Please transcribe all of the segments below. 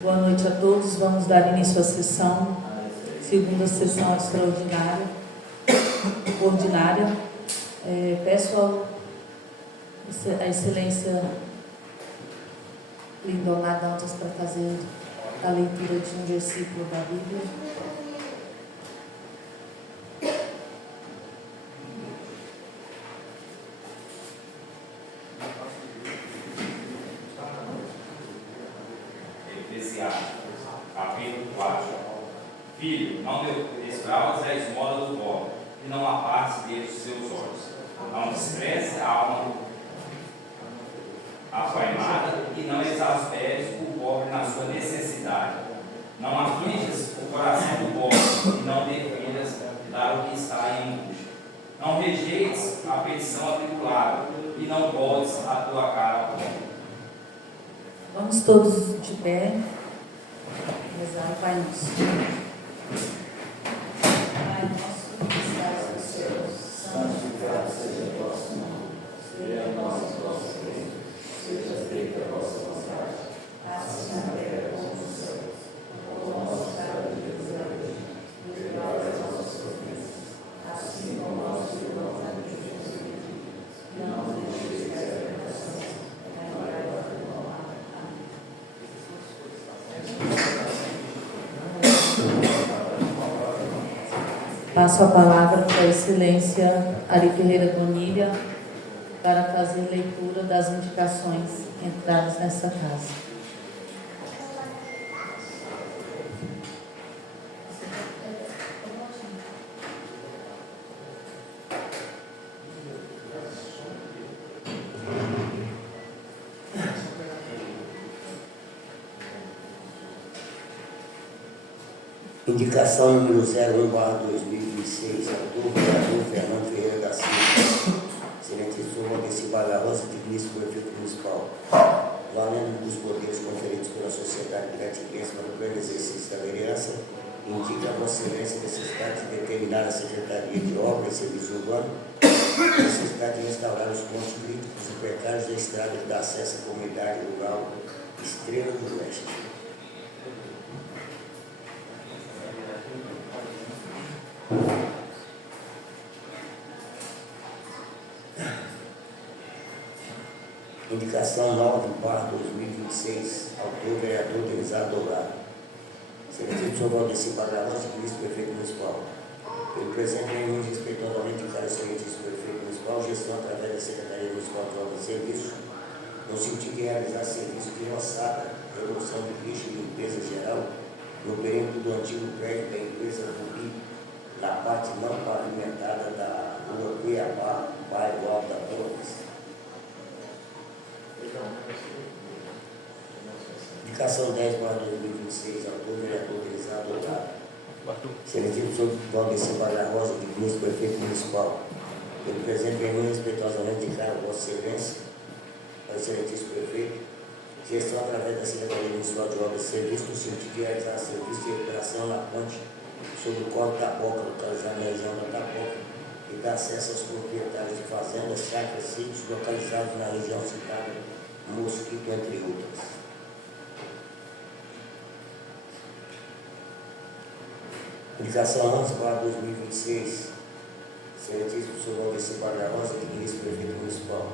Boa noite a todos. Vamos dar início à sessão, segunda sessão ordinária. Peço a excelência Lindomar Dantas para fazer a leitura de um versículo da Bíblia. Capítulo 4. Filho, não desprezes a esmola do pobre, e não apartes dele os seus olhos. Não despreze a alma afaimada, e não exasperes o pobre na sua necessidade. Não afliges o coração do pobre, e não defendas dar o que está em angústia. Não rejeites a petição atribulada, e não voltes a tua cara ao pobre. Vamos todos de pé. Rezar o Pai Nosso. Pai nosso que estás nos céus, santificado seja o vosso nome. Venha a nós o vosso reino. Seja feita a vossa vontade, assim na terra como no céu. O nosso cada dia nos dai hoje. Perdoai as nossas ofensas, assim como nós perdoamos a quem nos ofende. Não nos deixeis cair em tentação, mas livrai-nos do mal. Amém. Passo a palavra para a excelência Ari Ferreira Bonilha para fazer leitura das indicações entradas nessa casa. Indicação número 01/2026, autor, vereador Fernando Ferreira da Silva, excelentíssimo Valdeci Barroso, digníssimo prefeito municipal, valendo dos poderes conferidos pela sociedade piratiquense para o pleno exercício da vereança, indica a Vossa Excelência a necessidade de determinar a Secretaria de Obras e Serviço Urbano a necessidade de restaurar os pontos críticos e precários da estrada que dá acesso à comunidade rural Estrela do Oeste. Indicação 9/2026, autor, vereador Denisado Dourado. Excelentíssimo Valdeci Barroso, vice-prefeito municipal. Pelo presente, venho respeitosamente indicar ao excelentíssimo prefeito municipal, gestão através da Secretaria Municipal de Obras e Serviços, no sentido de realizar serviço de roçada, remoção de lixo e limpeza geral, no perímetro do antigo prédio da empresa Rubi, na parte não pavimentada da rua Cuiabá, bairro Alta Torres. Indicação 10/2026, autor, vereador Denisado Dourado. Excelentíssimo Valdeci Barroso, digníssimo prefeito municipal. Pelo presente, venho respeitosamente indicar a Vossa Excelência, ao excelentíssimo prefeito, gestão através da Secretaria Municipal de Obras e Serviços, no sentido de realizar serviço de recuperação na ponte sobre o Córrego Taboca, localizado na região da Taboca, e dá acesso aos proprietários de fazendas, chácaras, sítios localizados na região citada, Mosquito, entre outras. Indicação 11/2026, excelentíssimo senhor Valdeci Barroso, digníssimo prefeito municipal.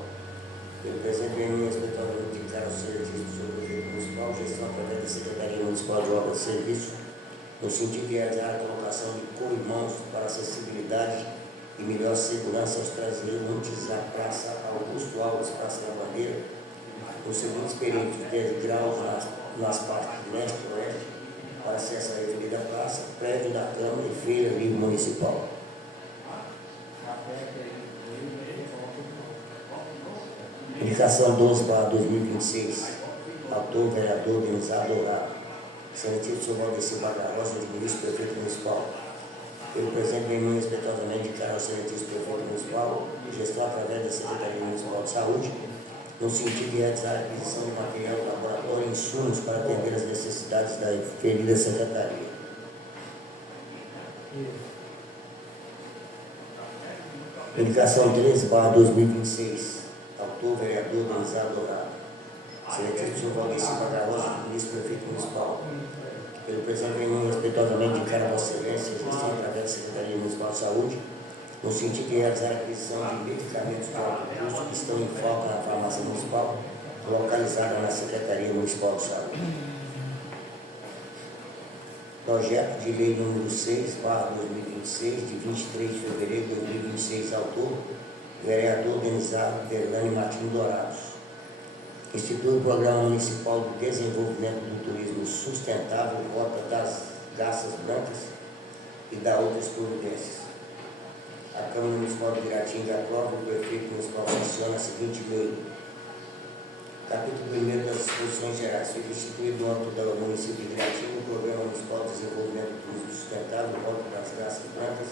Pelo presente, venho respeitosamente indicar ao excelentíssimo senhor prefeito municipal, gestão através da Secretaria Municipal de Obras e Serviços, no sentido de realizar a colocação de corrimãos para acessibilidade e melhor segurança aos transeuntes à Praça Augusto Alves, Praça da Bandeira, nos seguintes perímetros: 10 graus nas partes leste e oeste, para acesso à referida praça, prédio da Câmara e Feira Livre Municipal. Indicação 12/2026, autor, vereador Denisado Dourado. Excelentíssimo senhor Valdeci Barroso, digníssimo prefeito municipal. Pelo presente, venho respeitosamente indicar ao excelentíssimo prefeito municipal, gestão através da Secretaria Municipal de Saúde, no sentido de realizar a aquisição de material de laboratório e insumos para atender as necessidades da referida secretaria. Indicação 13/2026, autor, vereador Denisado Dourado. Excelentíssimo senhor Valdeci Barbosa, vice-prefeito municipal. Pelo presente, venho respeitosamente indicar a Vossa Excelência, gestão através da Secretaria Municipal de Saúde, no sentido de realizar a aquisição de medicamentos de alto custo que estão em falta na farmácia municipal, localizada na Secretaria Municipal de Saúde. Projeto de Lei número 6/2026, de 23 de fevereiro de 2026, autor, vereador Denizado Derlane Martins Dourados. Institui o Programa Municipal de Desenvolvimento do Turismo Sustentável, Rota das Garças Brancas e da outras providências. A Câmara Municipal de Piratinga aprova, o prefeito municipal sanciona a seguinte lei. Capítulo 1 das disposições gerais. Foi instituído no âmbito do município de Piratinga o Programa Municipal de Desenvolvimento do Turismo Sustentável, Rota das Garças Brancas,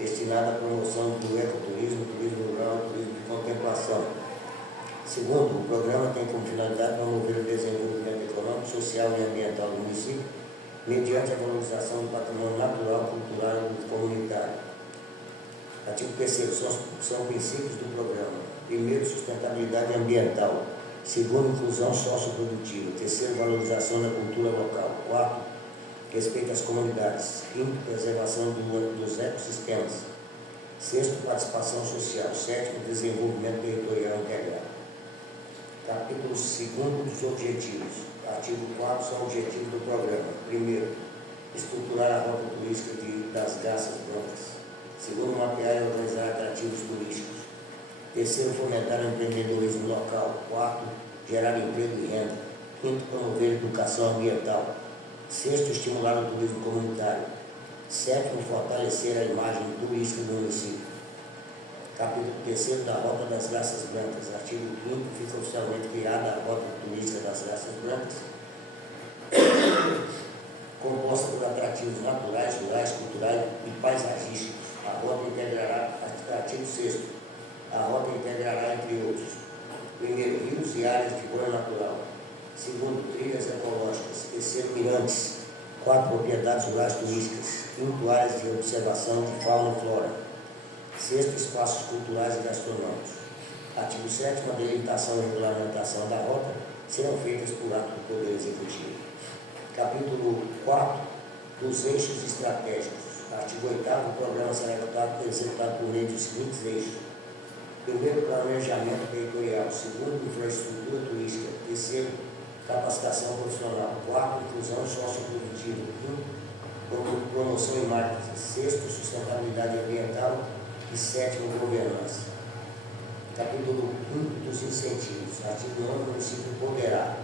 destinado à promoção do ecoturismo, turismo rural e turismo de contemplação. Segundo, o programa tem como finalidade promover o desenvolvimento econômico, social e ambiental do município, mediante a valorização do patrimônio natural, cultural e comunitário. Artigo 3º, são princípios do programa. Primeiro, sustentabilidade ambiental. Segundo, inclusão socioprodutiva. Terceiro, valorização da cultura local. Quarto, respeito às comunidades. Quinto, preservação dos ecossistemas. Sexto, participação social. Sétimo, desenvolvimento territorial integrado. Capítulo 2 dos objetivos. Artigo 4 são objetivos do programa. Primeiro, estruturar a rota turística das Garças Brancas. Segundo, mapear e organizar atrativos turísticos. Terceiro, fomentar o empreendedorismo local. Quarto, gerar emprego e renda. Quinto, promover educação ambiental. Sexto, estimular o turismo comunitário. Sétimo, fortalecer a imagem turística do município. Capítulo 3 da Rota das Garças Brancas. Artigo 5º, fica oficialmente criada a Rota Turística das Garças Brancas, composta por atrativos naturais, rurais, culturais e paisagísticos. A rota integrará, artigo 6º, a rota integrará, entre outros, primeiro, rios e áreas de banho natural. Segundo, trilhas ecológicas. Terceiro, mirantes. Quatro, propriedades rurais turísticas. Quinto, áreas de observação de fauna e flora. Sexto, espaços culturais e gastronômicos. Artigo 7º, a delimitação e regulamentação da rota serão feitas por ato do Poder Executivo. Capítulo 4 dos eixos estratégicos. Artigo 8º, o programa será executado por meio dos seguintes eixos. Primeiro, planejamento territorial. Segundo, infraestrutura turística. Terceiro, capacitação profissional. Quarto, inclusão socioprodutiva. Quinto, promoção e marketing. Sexto, sustentabilidade ambiental. E sétimo, governança. Capítulo 5 dos incentivos. Artigo 9, o município poderá: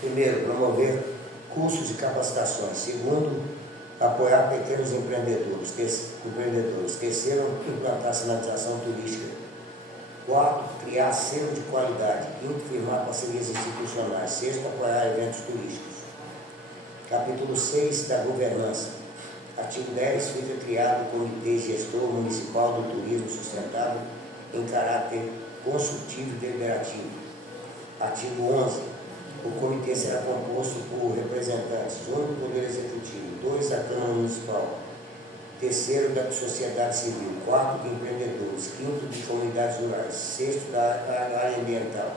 primeiro, promover cursos e capacitações. Segundo, apoiar pequenos empreendedores. Terceiro, implantar sinalização turística. Quarto, criar selo de qualidade. Quinto, firmar parcerias institucionais. Sexto, apoiar eventos turísticos. Capítulo 6 da governança. Artigo 10, fica criado o Comitê Gestor Municipal do Turismo Sustentável em caráter consultivo e deliberativo. Artigo 11, o comitê será composto por representantes: 1 do Poder Executivo, 2 da Câmara Municipal, terceiro da sociedade civil, 4 de empreendedores, 5 de comunidades rurais, 6 da área ambiental.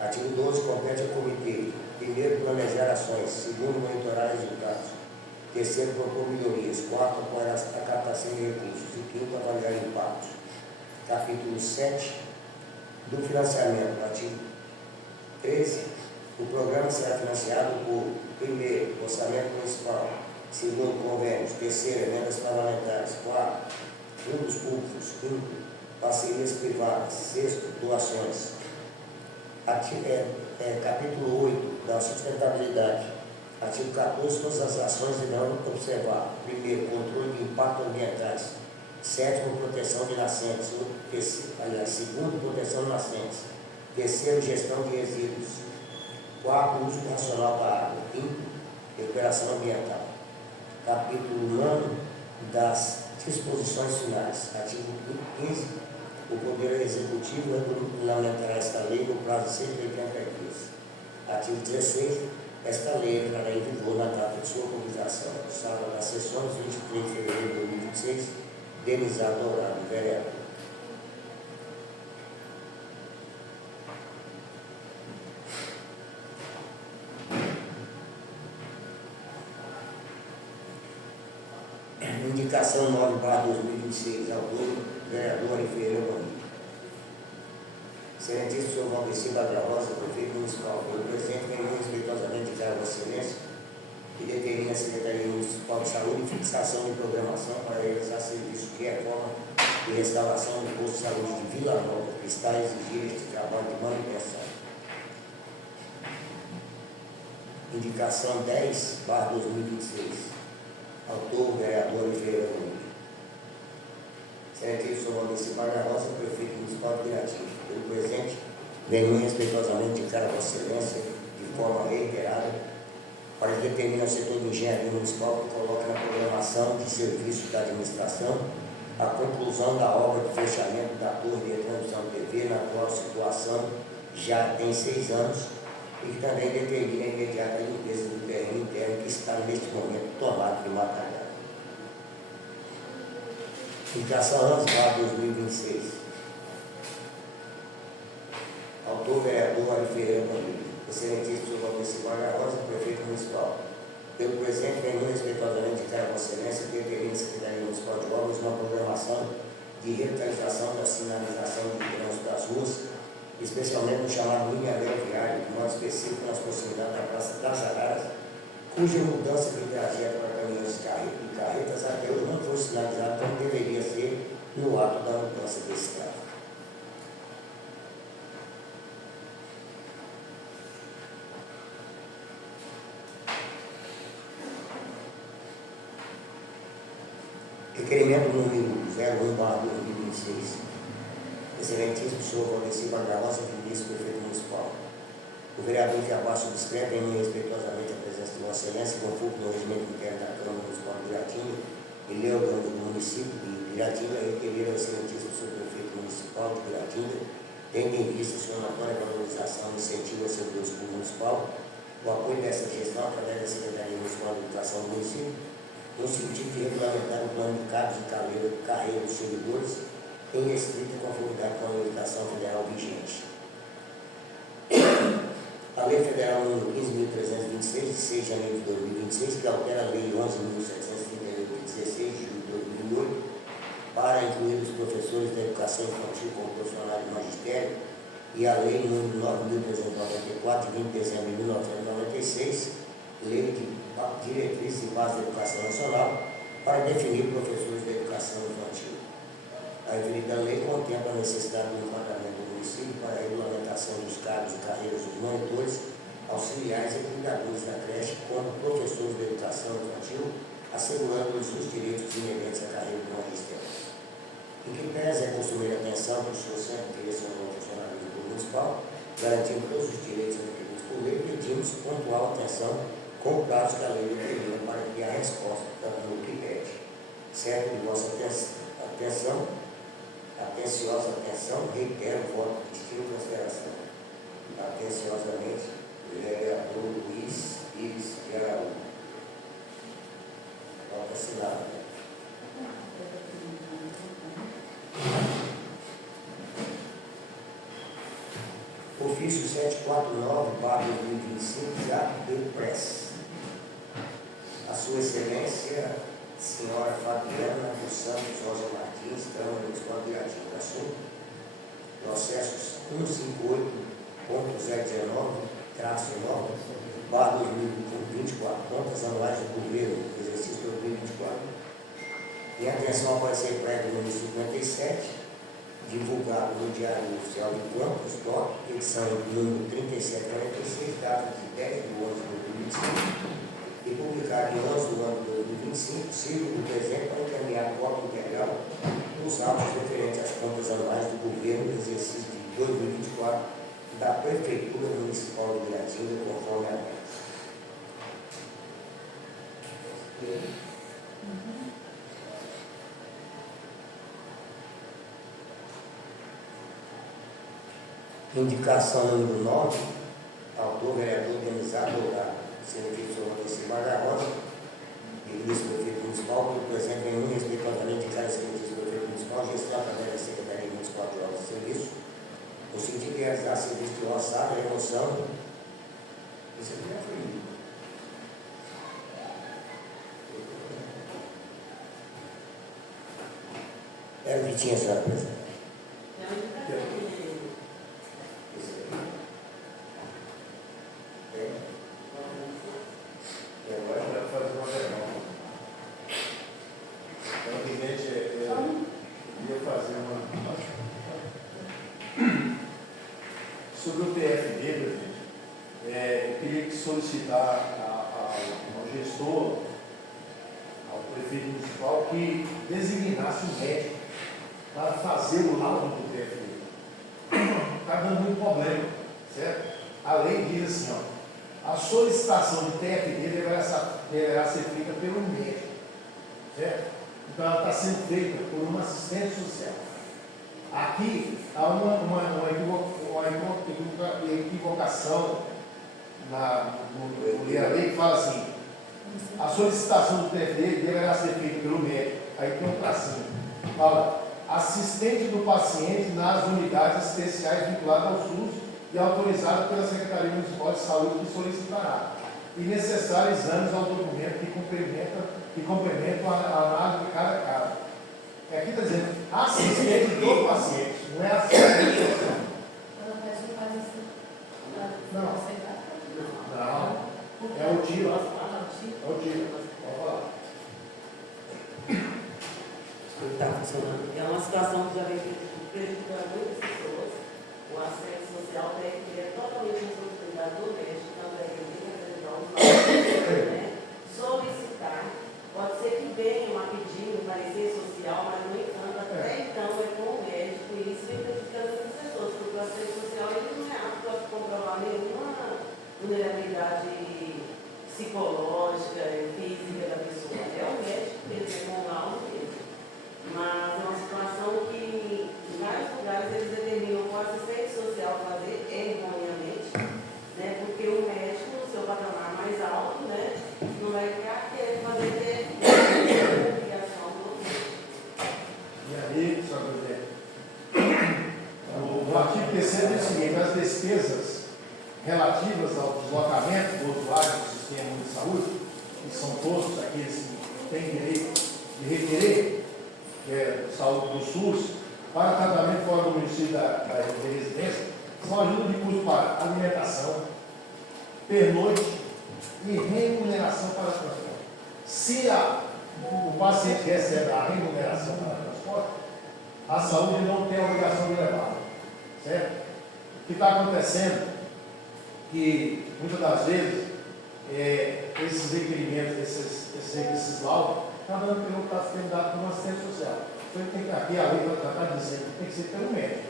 Artigo 12, compete ao comitê: primeiro, planejar ações; segundo, monitorar resultados; terceiro, propor melhorias; quarto, apoiar a captação de recursos; e quinto, avaliar impactos. Capítulo 7 do financiamento. Artigo 13, o programa será financiado por: primeiro, orçamento municipal; segundo, convênios; terceiro, emendas parlamentares; quarto, fundos públicos; quinto, parcerias privadas; sexto, doações. Capítulo 8 da sustentabilidade. Artigo 14, todas as ações deverão observar: primeiro, controle de impactos ambientais; sétimo, proteção de nascentes; segundo, proteção de nascentes; terceiro, gestão de resíduos; quarto, uso racional da água; quinto, recuperação ambiental. Capítulo 9 das disposições finais. Artigo 15, o Poder Executivo regulamentará esta lei no prazo de 180 dias. Artigo 16, esta lei entrará em vigor na data de sua publicação, sábado das sessões, 23 de fevereiro de 2026, Denizar Dourado, vereador. Indicação 9/2026, autor, vereador Ferreira Bonito. Excelentíssimo senhor Valdeci Badra Rosa, prefeito municipal, pelo presente, venho respeitosamente declarar Vossa Excelência e determina a Secretaria Municipal de Saúde fixação de programação para realizar serviço de reforma e restauração do posto de saúde de Vila Nova, que está a exigir este trabalho de manutenção. Indicação 10/2026. Autor, vereador Ferreira Bonito. Excelentíssimo senhor Valdeci Badra Rosa, prefeito municipal de Piratiba. Pelo presente, venho respeitosamente declarar a Vossa Excelência de forma reiterada para determinar o setor de engenharia municipal que coloque na programação de serviços da administração a conclusão da obra de fechamento da torre de transmissão de TV, na atual situação já tem 6 anos, e que também determina a imediata limpeza do terreno interno que está neste momento tomado de matagal. Indicação 11/2026. Autor, vereador Ari Ferreira Bonito. Excelentíssimo senhor Valdeci Badra Rosa, prefeito municipal. Pelo presente, venho respeitosamente declarar a Vossa Excelência que determina a Secretaria Municipal de Obras uma programação de revitalização da sinalização de trânsito das ruas, especialmente no chamado linha viário, de modo específico nas proximidades da Praça das Araras, cuja mudança de trajeto para caminhões e carretas até hoje não foi sinalizada como deveria ser no ato da mudança desse tráfego. Requerimento número 01/2026. Excelentíssimo senhor Valdeci Badra Rosa, vice-prefeito municipal. O vereador que abaixo discrepa em respeitosamente a presença de Vossa Excelência, conforme no regimento interno da Câmara Municipal de Piratiba e lei orgânica do município de Piratiba, requerer ao excelentíssimo senhor prefeito municipal de Piratiba, tendo em vista a sua notória valorização e incentivo aos servidores públicos municipal, o apoio dessa gestão através da Secretaria Municipal de Educação do município, no sentido de regulamentar o plano de cargos e carreira dos servidores em estrita conformidade com a legislação federal vigente. A Lei Federal nº 15.326, de 6 de janeiro de 2026, que altera a Lei 11.738, de 16 de julho de 2008, para incluir os professores da educação infantil como profissionais de magistério, e a Lei nº 9.394, de 20 de dezembro de 1996, Lei de Diretrizes e Bases da Educação Nacional, para definir professores da educação infantil. A referida lei contempla a necessidade do enquadramento do município para a regulamentação dos cargos e carreiras dos monitores, auxiliares e cuidadores da creche como professores da educação infantil, assegurando-lhes os direitos inerentes à carreira do magistério. Em que pese a consumir atenção por sua sempre direção ao funcionamento municipal, garantindo todos os direitos requeridos por lei, pedimos pontual atenção com o prazo que a lei determina para que a resposta no que pede. Certo de vossa atenciosa atenção, reitero o voto de estilo de consideração. Atenciosamente, vereador Luiz Ives de Araújo. Voto assinado. Ofício 749/2025, já do Press. A Sua Excelência, Senhora Fabiana dos Santos Rosa Martins, Câmara Municipal de Piratiba, assunto: processos 158.019/2024, contas anuais do governo, exercício 2024. Em atenção ao parecer prévio número 57, divulgado no Diário Oficial de Contas, DOC, edição número 3746, data de 10 de 11 de 2025, e publicado em 11 de 11 de 2025, sirvo do presente para encaminhar cópia integral dos autos referentes às contas anuais do governo do exercício de 2024 da Prefeitura Municipal de Piratiba, conforme a lei. Indicação número 9, autor vereador Denizar Dourado, excelentíssimo senhor Valdeci Badra Rosa, vice-prefeito municipal, pelo presente nenhum, respeitosamente declara o excelentíssimo prefeito municipal, gestão através da Secretaria Municipal de Obras e Serviços, no sentido de realizar serviço de roçada, remoção. Isso aqui já foi lido. Era o que tinha, senhora presidente. Isso aqui. Eu quero fazer uma pergunta. Então, evidente, eu ia fazer uma. Sobre o TFD, presidente, eu queria solicitar ao gestor, ao prefeito municipal, que designasse um médico para fazer o laudo do TFD. Está dando muito problema, certo? A lei diz assim, ó. A solicitação de TFD deverá ser feita pelo médico, certo? Então, ela está sendo feita por um assistente social. Aqui há uma equivocação no ler a lei que fala assim: a solicitação do TFD deverá ser feita pelo médico. Aí tem um tracinho. Fala, assistente do paciente nas unidades especiais vinculadas ao SUS e autorizado pela Secretaria Municipal de Saúde que solicitará. E necessário exames ao documento que complementam a análise de cada caso. E aqui está dizendo assistente do paciente, não é assistente do paciente. Não. Não. É o tio. É o tio. Pode falar. Está funcionando. É uma situação que já vem prejudicando muitas pessoas. O assistente social tem que ter totalmente responsabilidade do médico, tanto é que ele tem que apresentar um laudo, né? Solicitar. Pode ser que venham a pedir um parecer social, mas no entanto, até então é com o médico, e isso vem prejudicando muitas pessoas, porque o assistente social ele não é apto a comprovar nenhuma vulnerabilidade psicológica e física da pessoa. É o médico que ele tem com o laudo mesmo. Mas é uma situação que em vários lugares eles determinam o assistente social fazer erroneamente, né? Porque o médico, no seu patamar mais alto, né, não vai querer fazer obrigação do médico. E aí, só para ver, no artigo 3º é o seguinte: as despesas relativas ao deslocamento do usuário do sistema de saúde, que são todos aqueles que têm direito de requerer, que é saúde do SUS, para tratamento fora do município da residência, são ajuda de custo para alimentação, pernoite e remuneração para transporte. Se o paciente recebe a remuneração para transporte, a saúde não tem a obrigação de levar, certo? O que está acontecendo é que, muitas das vezes, esses requerimentos, esses laudos, está dando pelo que está sendo dado por um assistente social. Então, tem que, aqui a lei está dizendo que tem que ser pelo médico,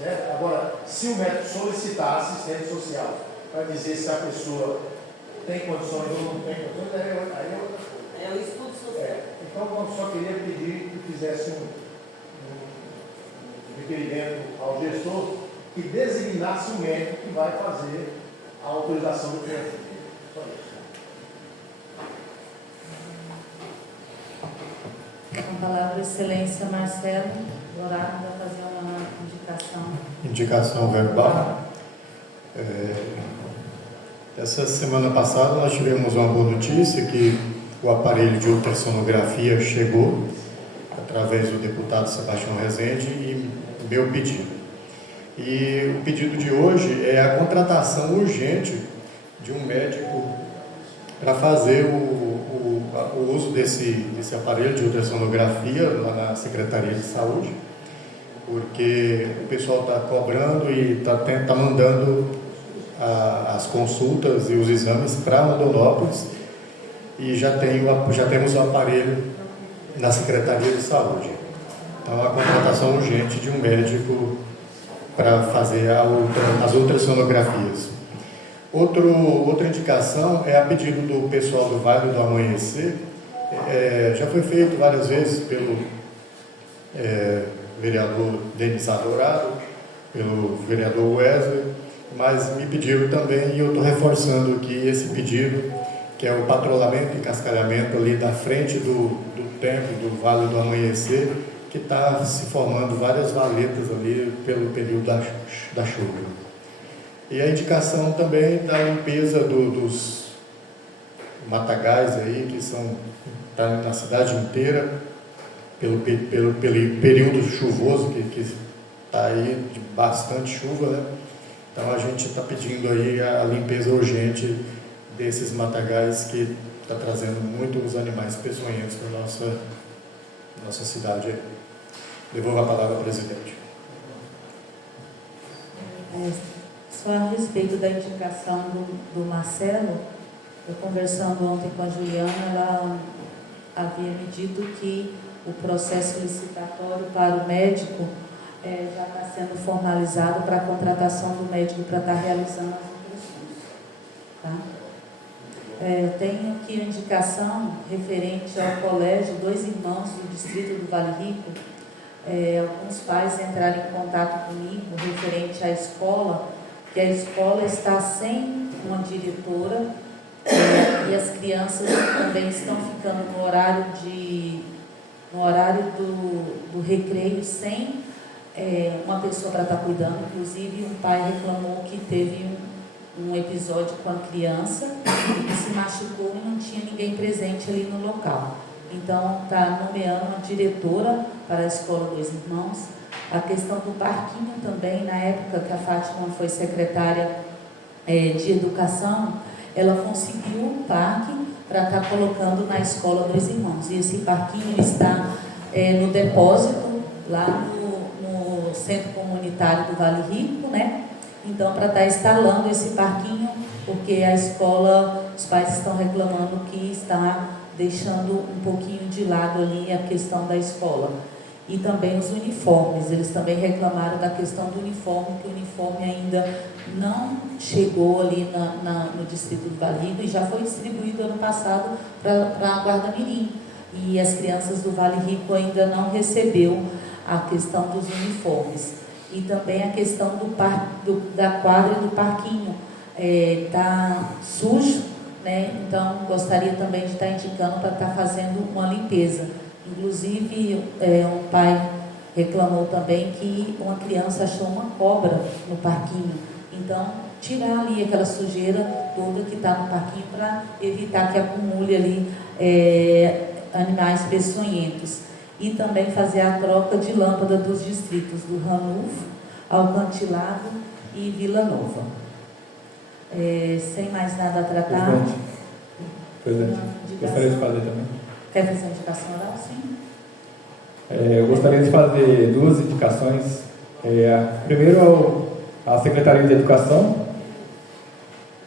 certo? Agora, se o médico solicitar assistente social para dizer se a pessoa tem condições ou não tem condições, aí é outra coisa. É o estudo social. Então, eu só queria pedir que fizesse um requerimento ao gestor que designasse o médico que vai fazer a autorização do TFD. Só isso. Com a palavra, Excelência Marcelo Dourado, vai fazer uma indicação. Indicação verbal. Essa semana passada nós tivemos uma boa notícia que o aparelho de ultrassonografia chegou através do deputado Sebastião Rezende e meu pedido. E o pedido de hoje é a contratação urgente de um médico para fazer o uso desse aparelho de ultrassonografia lá na Secretaria de Saúde, porque o pessoal está cobrando e está mandando as consultas e os exames para Rondonópolis e já temos o aparelho na Secretaria de Saúde. Então, a contratação urgente de um médico para fazer as ultrassonografias. Outra indicação é a pedido do pessoal do Vale do Amanhecer. Já foi feito várias vezes pelo vereador Denis Adorado, pelo vereador Wesley, mas me pediram também, e eu estou reforçando aqui esse pedido, que é o patrulhamento e cascalhamento ali da frente do templo, do Vale do Amanhecer, que está se formando várias valetas ali pelo período da chuva. E a indicação também da limpeza dos matagais aí, que tá na cidade inteira, pelo período chuvoso que está aí de bastante chuva, né? Então a gente está pedindo aí a limpeza urgente desses matagais que está trazendo muitos animais peçonhentos para a nossa cidade. Devolvo a palavra ao presidente. Só a respeito da indicação do Marcelo, eu conversando ontem com a Juliana, ela havia me dito que o processo licitatório para o médico já está sendo formalizado para a contratação do médico para estar realizando as operações. Tá? Eu tenho aqui a indicação referente ao colégio Dois Irmãos do Distrito do Vale Rico. Alguns pais entraram em contato comigo referente à escola, que a escola está sem uma diretora e as crianças também estão ficando no horário do recreio sem uma pessoa para estar cuidando. Inclusive um pai reclamou que teve um episódio com a criança que se machucou e não tinha ninguém presente ali no local. Então está nomeando uma diretora para a escola Dois Irmãos. A questão do parquinho também, na época que a Fátima foi secretária de educação, ela conseguiu um parque para estar colocando na escola Dois Irmãos. E esse parquinho está no depósito, lá no centro comunitário do Vale Rico, né? Então, para estar instalando esse parquinho, porque a escola, os pais estão reclamando que está deixando um pouquinho de lado ali a questão da escola. E também os uniformes, eles também reclamaram da questão do uniforme, que o uniforme ainda não chegou ali no distrito do Vale Rico e já foi distribuído ano passado para a Guarda Mirim. E as crianças do Vale Rico ainda não recebeu a questão dos uniformes. E também a questão da quadra e do parquinho. Está sujo, né? Então gostaria também de estar indicando para estar fazendo uma limpeza. Inclusive, um pai reclamou também que uma criança achou uma cobra no parquinho. Então, tirar ali aquela sujeira toda que está no parquinho para evitar que acumule ali animais peçonhentos. E também fazer a troca de lâmpada dos distritos do Ranulfo, Alcantilado e Vila Nova. Sem mais nada a tratar. Presidente, gostaria de fazer também. Quer fazer a indicação oral? Sim. Eu gostaria de fazer duas indicações. Primeiro, a Secretaria de Educação,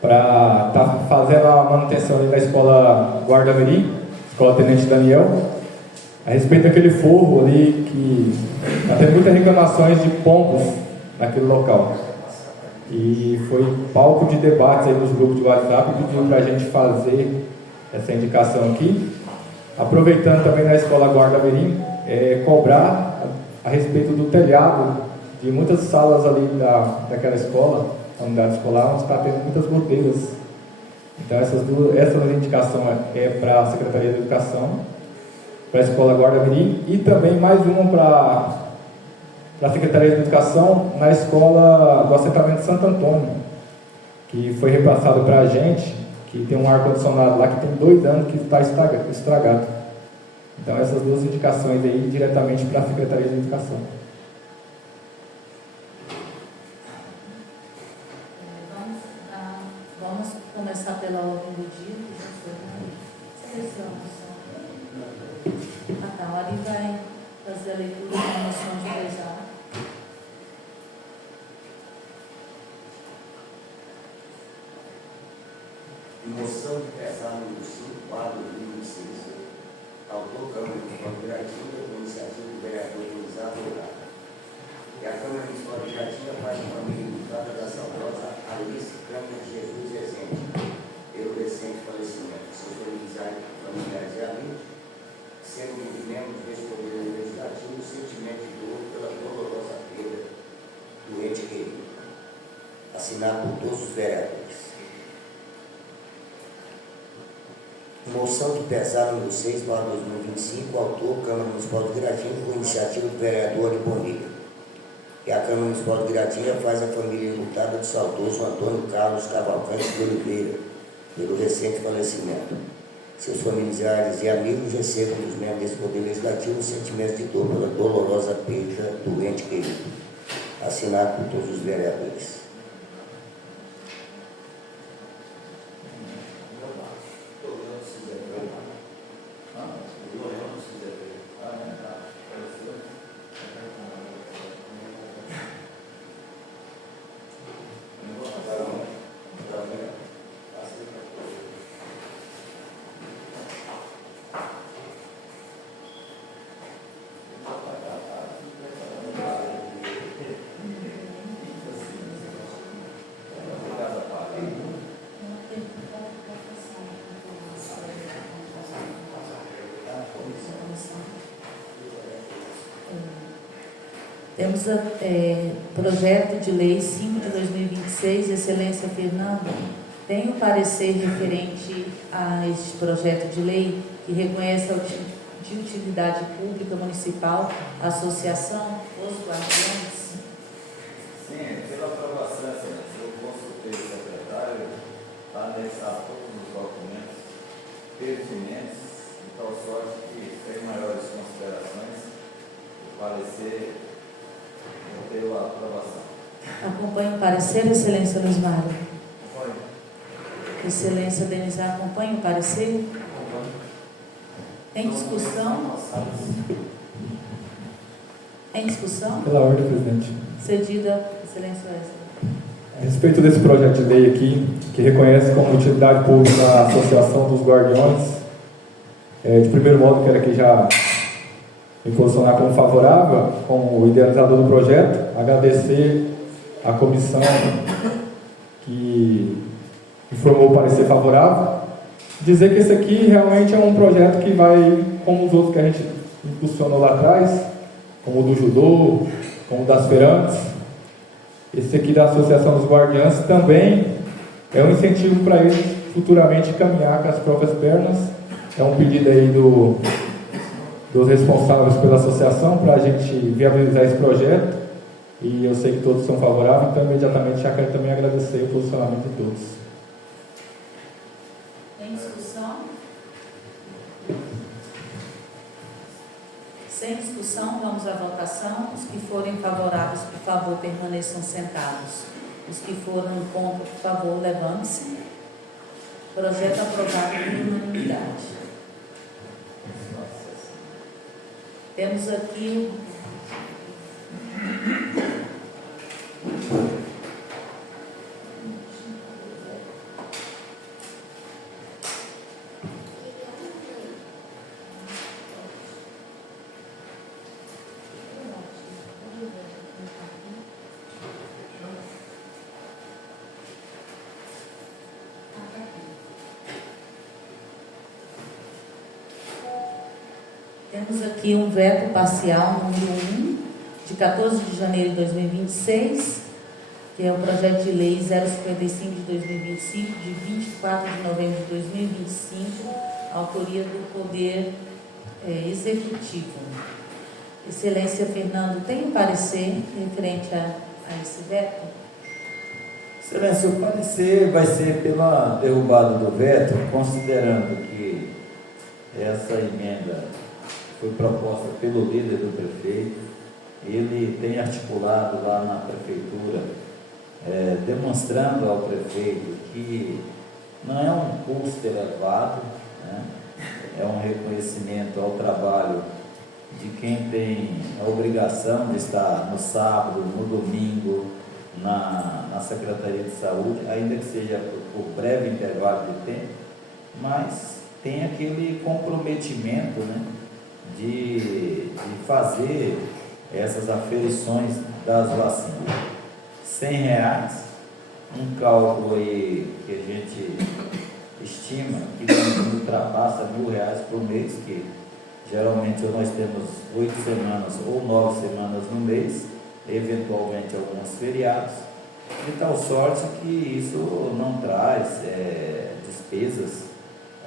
para estar fazendo a manutenção ali da escola Guarda Mirim, escola Tenente Daniel, a respeito daquele forro ali, que está tendo muitas reclamações de pombos naquele local. E foi palco de debates aí nos grupos de WhatsApp, e pediu para a gente fazer essa indicação aqui. Aproveitando também na escola Guarda Mirim, cobrar a respeito do telhado de muitas salas ali daquela escola, a unidade escolar, onde está tendo muitas goteiras. Então essa indicação é para a Secretaria de Educação, para a escola Guarda Mirim, e também mais uma para a Secretaria de Educação na escola do assentamento Santo Antônio, que foi repassado para a gente, que tem um ar-condicionado lá que tem 2 anos que está estragado. Então essas duas indicações aí diretamente para a Secretaria de Educação. Vamos começar pela ordem do dia, que já foi. Seleciona só. A Ari vai fazer a leitura da moção de pesar. Moção de pesar número 5, quadro 2006. Autor Câmara de Figurativa, com iniciativa do vereador Luizado Dourado. E a Câmara Municipal de Jaratinga faz uma família indutada da saudosa Alice Câmara de Jesus Rezende, pelo recente falecimento de seus familiares e amigos, sendo membros deste poder legislativo o sentimento de dor pela dolorosa perda do ente querido. Assinado por todos os vereadores. Moção de pesar número 6 para 2025, autor Câmara Municipal de Gratinha, por iniciativa do vereador Ari Bonilha. E a Câmara Municipal de Gratinha faz a família lutada do saudoso Antônio Carlos Cavalcante de Oliveira, pelo recente falecimento. Seus familiares e amigos recebam dos membros desse Poder Legislativo os sentimentos de dor pela dolorosa perda do ente querido. Assinado por todos os vereadores. Temos projeto de lei 5 de 2026, Excelência Fernando, tem um parecer referente a este projeto de lei que reconhece a de utilidade pública municipal, a associação, os guardiões. Sim, pela aprovação, excelência, eu consultei o secretário para anexar todos os documentos pertinentes, de tal sorte que, sem maiores considerações, o parecer pela aprovação. Acompanhe o parecer, Excelência Luiz Mário. Foi. Excelência Denizar, acompanhe o parecer. Em discussão? Em discussão? Pela ordem, presidente. Cedida, Excelência Wesley. A respeito desse projeto de lei aqui, que reconhece como utilidade pública a Associação dos Guardiões, de primeiro modo, quero aqui já me posicionar como favorável, como idealizador do projeto, agradecer à comissão que informou o parecer favorável, dizer que esse aqui realmente é um projeto que vai, como os outros que a gente impulsionou lá atrás, como o do judô, como o das feirantes, esse aqui da Associação dos Guardiães também é um incentivo para eles futuramente caminhar com as próprias pernas. É um pedido aí dos responsáveis pela associação para a gente viabilizar esse projeto, e eu sei que todos são favoráveis, então imediatamente já quero também agradecer o posicionamento de todos. Em discussão? Sem discussão, vamos à votação. Os que forem favoráveis, por favor, permaneçam sentados. Os que forem contra, por favor, levante-se. Projeto aprovado por unanimidade. Temos aqui um veto parcial número 1, de 14 de janeiro de 2026, que é o projeto de lei 055 de 2025, de 24 de novembro de 2025, autoria do Poder Executivo. Excelência Fernando, tem um parecer referente a esse veto? Excelência, o parecer vai ser pela derrubada do veto, considerando que essa emenda foi proposta pelo líder do prefeito, ele tem articulado lá na prefeitura, demonstrando ao prefeito que não é um custo elevado, né? É um reconhecimento ao trabalho de quem tem a obrigação de estar no sábado, no domingo, na Secretaria de Saúde, ainda que seja por breve intervalo de tempo, mas tem aquele comprometimento, né, de fazer essas aferições das vacinas. R$100, um cálculo aí que a gente estima que não ultrapassa R$1.000 por mês, que geralmente nós temos 8 semanas ou 9 semanas no mês, eventualmente alguns feriados, de tal sorte que isso não traz despesas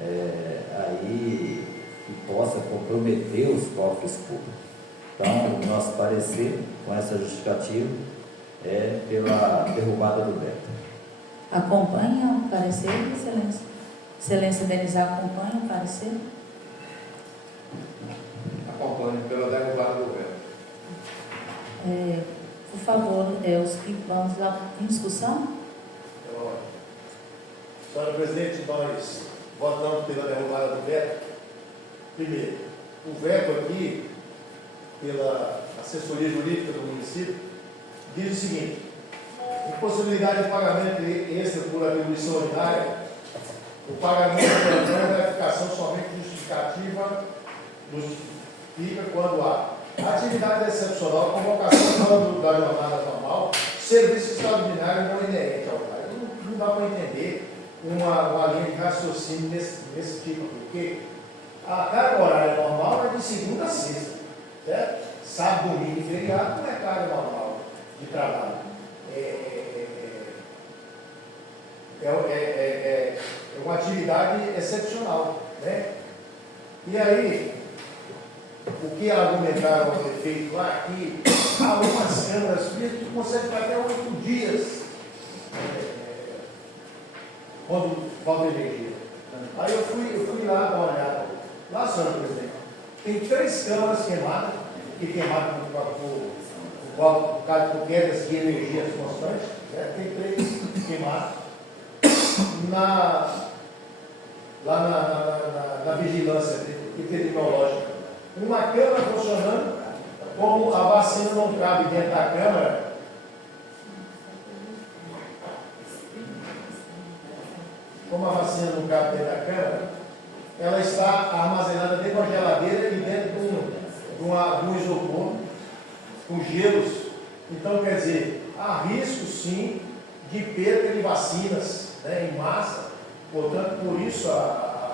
aí que possa comprometer os cofres públicos. Então, o nosso parecer, com essa justificativa, é pela derrubada do veto. Acompanha o parecer, Excelência? Excelência Denizar acompanha o parecer? Acompanho pela derrubada do veto. Por favor, vamos lá em discussão? Senhora Presidente, nós votamos pela derrubada do veto. Primeiro, o veto aqui, pela assessoria jurídica do município, diz o seguinte: impossibilidade de pagamento extra por atribuição ordinária, o pagamento da gratificação somente justificativa justifica quando há atividade excepcional, convocação da jornada normal, serviço extraordinário não inerente ao horário. Não dá para entender uma linha de raciocínio nesse tipo, porque a carga horária normal é de segunda a sexta, certo? Sábado, domingo e feriado não é carga normal de trabalho. É uma atividade excepcional, né? E aí, o que argumentaram o prefeito lá, que há algumas câmaras frias que conseguem ficar até 8 dias quando falta energia. Aí eu fui lá dar uma olhada. Lá, senhora presidente, tem 3 câmaras queimadas, que queimaram por quedas de energias constantes, certo? Tem 3 queimadas. Lá na vigilância epidemiológica. Uma câmara funcionando, como a vacina não cabe dentro da câmara, ela está armazenada dentro de uma geladeira e dentro de um isopor com gelos. Então, quer dizer, há risco sim de perda de vacinas, né, em massa. Portanto, por isso a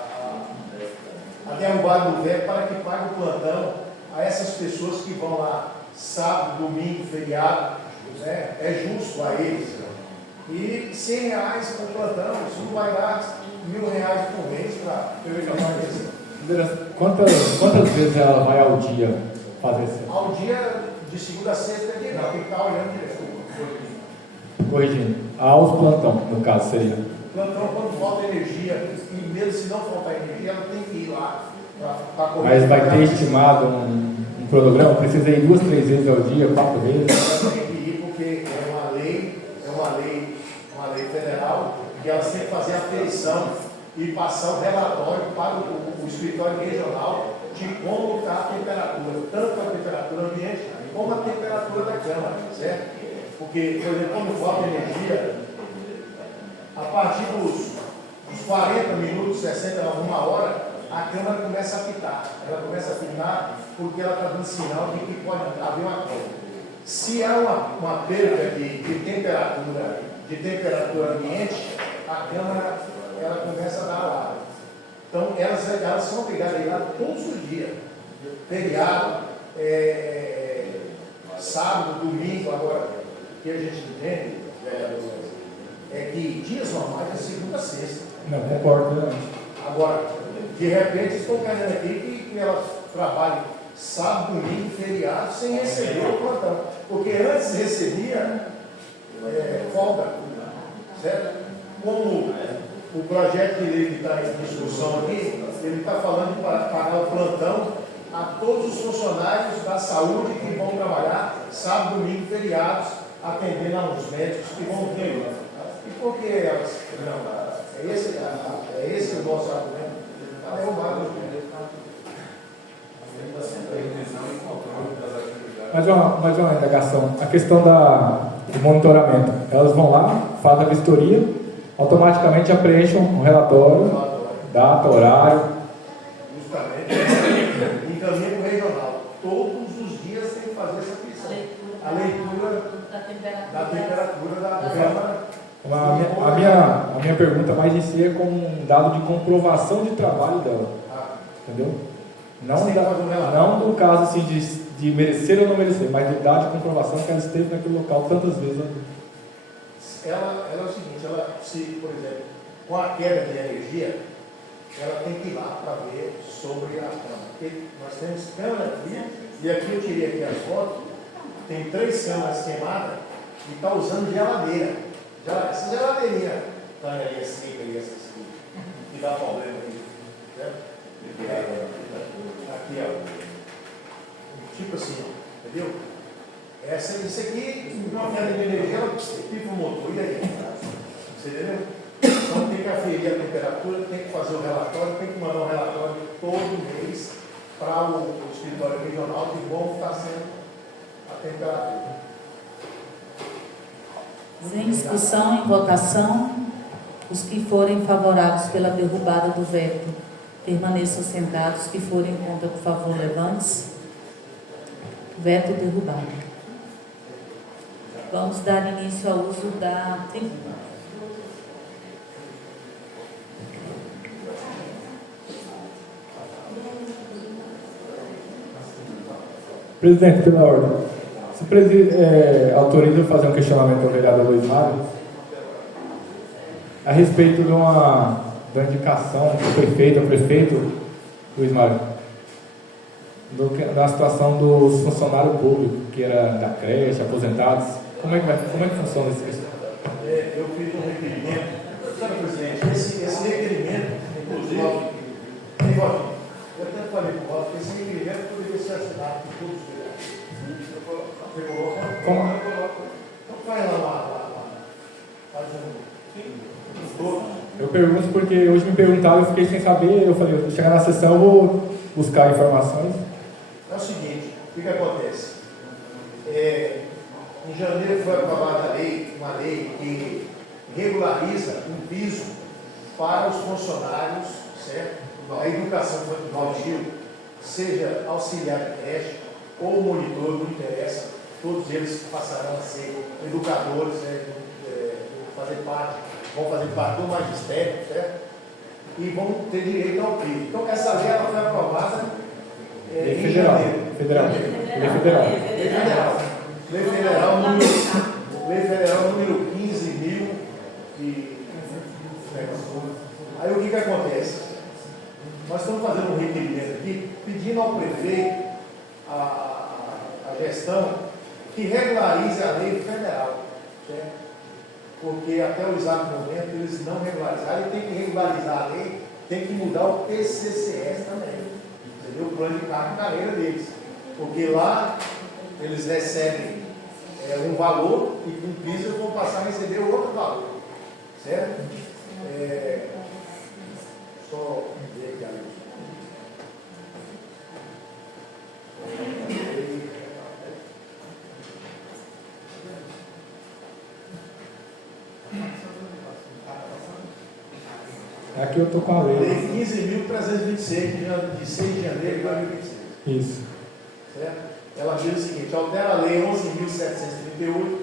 derrubada do veto para que pague o plantão a essas pessoas que vão lá sábado, domingo, feriado, né? É justo a eles. E R$100 por plantão, isso não vai dar R$1.000 por mês para Quantas vezes ela vai ao dia fazer isso? ao dia de segunda a sexta, tem que estar olhando direto. Corrigindo, aos plantão, no caso seria. Plantão, quando falta energia, e mesmo se não faltar energia, ela tem que ir lá para correr. Mas vai ter estimado um cronograma? Precisa ir 2, 3 vezes ao dia, 4 vezes? Ela tem que ir porque é uma lei federal, que elas têm que fazer a aferição e passar o relatório para o escritório regional de como está a temperatura, tanto a temperatura ambiente como a temperatura da Câmara, certo? Porque, por exemplo, quando falta energia, a partir dos 40 minutos, 60, uma hora, a Câmara começa a apitar. Ela começa a apitar porque ela está dando sinal de que pode haver uma queda. Se há uma perda de temperatura ambiente, a Câmara ela começa a dar alarme. Então, elas são obrigadas a ir lá todos os dias. Feriado, sábado, domingo, agora, o que a gente entende, é que dias normais é segunda a sexta. Não, concordo, né? Agora, de repente, estou querendo aqui que elas trabalhem sábado, domingo, feriado, sem receber o plantão. Porque antes recebia folga, certo? Como o projeto de lei que está em discussão aqui, ele está falando de pagar o plantão a todos os funcionários da saúde que vão trabalhar sábado, domingo, feriados, atendendo aos médicos que vão ter. E por que elas? Não, é esse o nosso argumento. Está derrubado. Mais uma indagação. A questão do monitoramento. Elas vão lá, fazem a vistoria, automaticamente já preenchem um relatório, data, horário. Justamente. Encaminha para o regional. Todos os dias tem que fazer essa questão. A leitura da temperatura da Câmara. A minha pergunta mais em si é com um dado de comprovação de trabalho dela. Entendeu? Não do caso assim de merecer ou não merecer, mas de dar de comprovação que ela esteve naquele local tantas vezes. Ela é o seguinte, se, por exemplo, com a queda de energia, ela tem que ir lá para ver sobre a câmara. Porque nós temos câmara aqui, e aqui eu tirei aqui as fotos, tem 3 câmaras queimadas e está usando geladeira. Essa geladeirinha, panelinha seca e essa assim, que dá problema aqui. Certo? Aqui, ó. Tipo assim, entendeu? Isso aqui, uma queda de energia, ela pifa o motor, e aí? Você entendeu? Então tem que aferir a temperatura, tem que fazer o relatório, tem que mandar um relatório todo mês para o escritório regional de como está sendo a temperatura. Em discussão, em votação, os que forem favoráveis pela derrubada do veto, permaneçam sentados. Os que forem contra, por favor, levante-se. Veto derrubado. Vamos dar início ao uso da tribuna. Presidente, pela ordem. Se o presidente autoriza fazer um questionamento ao vereador Luiz Mário a respeito de uma indicação que foi feita ao prefeito Luiz Mário da situação dos funcionários públicos, que era da creche, aposentados. Como é que funciona esse questão? Eu fiz um requerimento, sabe, presidente, esse requerimento, inclusive, tem voto. Eu até falei para o voto que esse requerimento poderia ser assinado por todos os vereadores. Você coloca? Como? Então faz lá. Faz todos. Eu pergunto porque hoje me perguntaram, eu fiquei sem saber, eu falei, vou chegar na sessão, eu vou buscar informações. É o seguinte, o que acontece? Em janeiro foi aprovada uma lei que regulariza um piso para os funcionários, certo? A educação infantil, seja auxiliar de creche ou monitor, não interessa, todos eles passarão a ser educadores, vão fazer parte do magistério, certo? E vão ter direito ao piso. Então, essa lei ela foi aprovada em janeiro. Lei federal número 15.000 e... Aí o que acontece? Nós estamos fazendo um requerimento aqui, pedindo ao prefeito a gestão que regularize a lei federal, certo? Porque até o exato momento eles não regularizaram, e tem que regularizar a lei, tem que mudar o PCCS também, entendeu? O plano de carga e carreira deles, porque lá eles recebem um valor e com o piso eles vão passar a receber outro valor, certo? Só ver aqui, Alex. Aqui eu estou com a lei. Lei 15.326, de 6 de janeiro de 2026. Isso. Certo? Ela diz o seguinte: altera a Lei 11.738,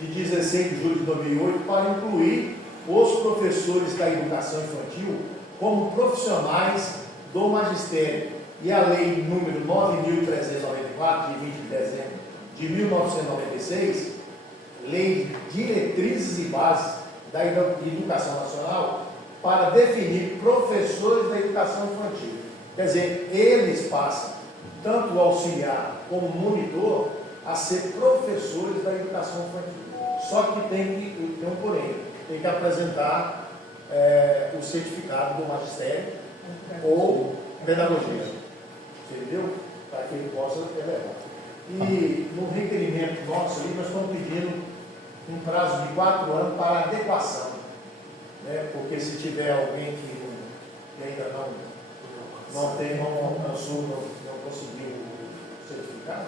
de 16 de julho de 2008, para incluir os professores da educação infantil como profissionais do magistério, e a Lei número 9.394, de 20 de dezembro de 1996, Lei Diretrizes e Bases da Educação Nacional, para definir professores da educação infantil. Quer dizer, eles passam, tanto o auxiliar como o monitor, a ser professores da educação infantil. Só que tem um porém, tem que apresentar o certificado do magistério ou pedagogia. Entendeu? Para que ele possa elevar. E no requerimento nosso ali, nós estamos pedindo um prazo de 4 anos para adequação. Né? Porque se tiver alguém que ainda não alcançou, não conseguiu o certificado,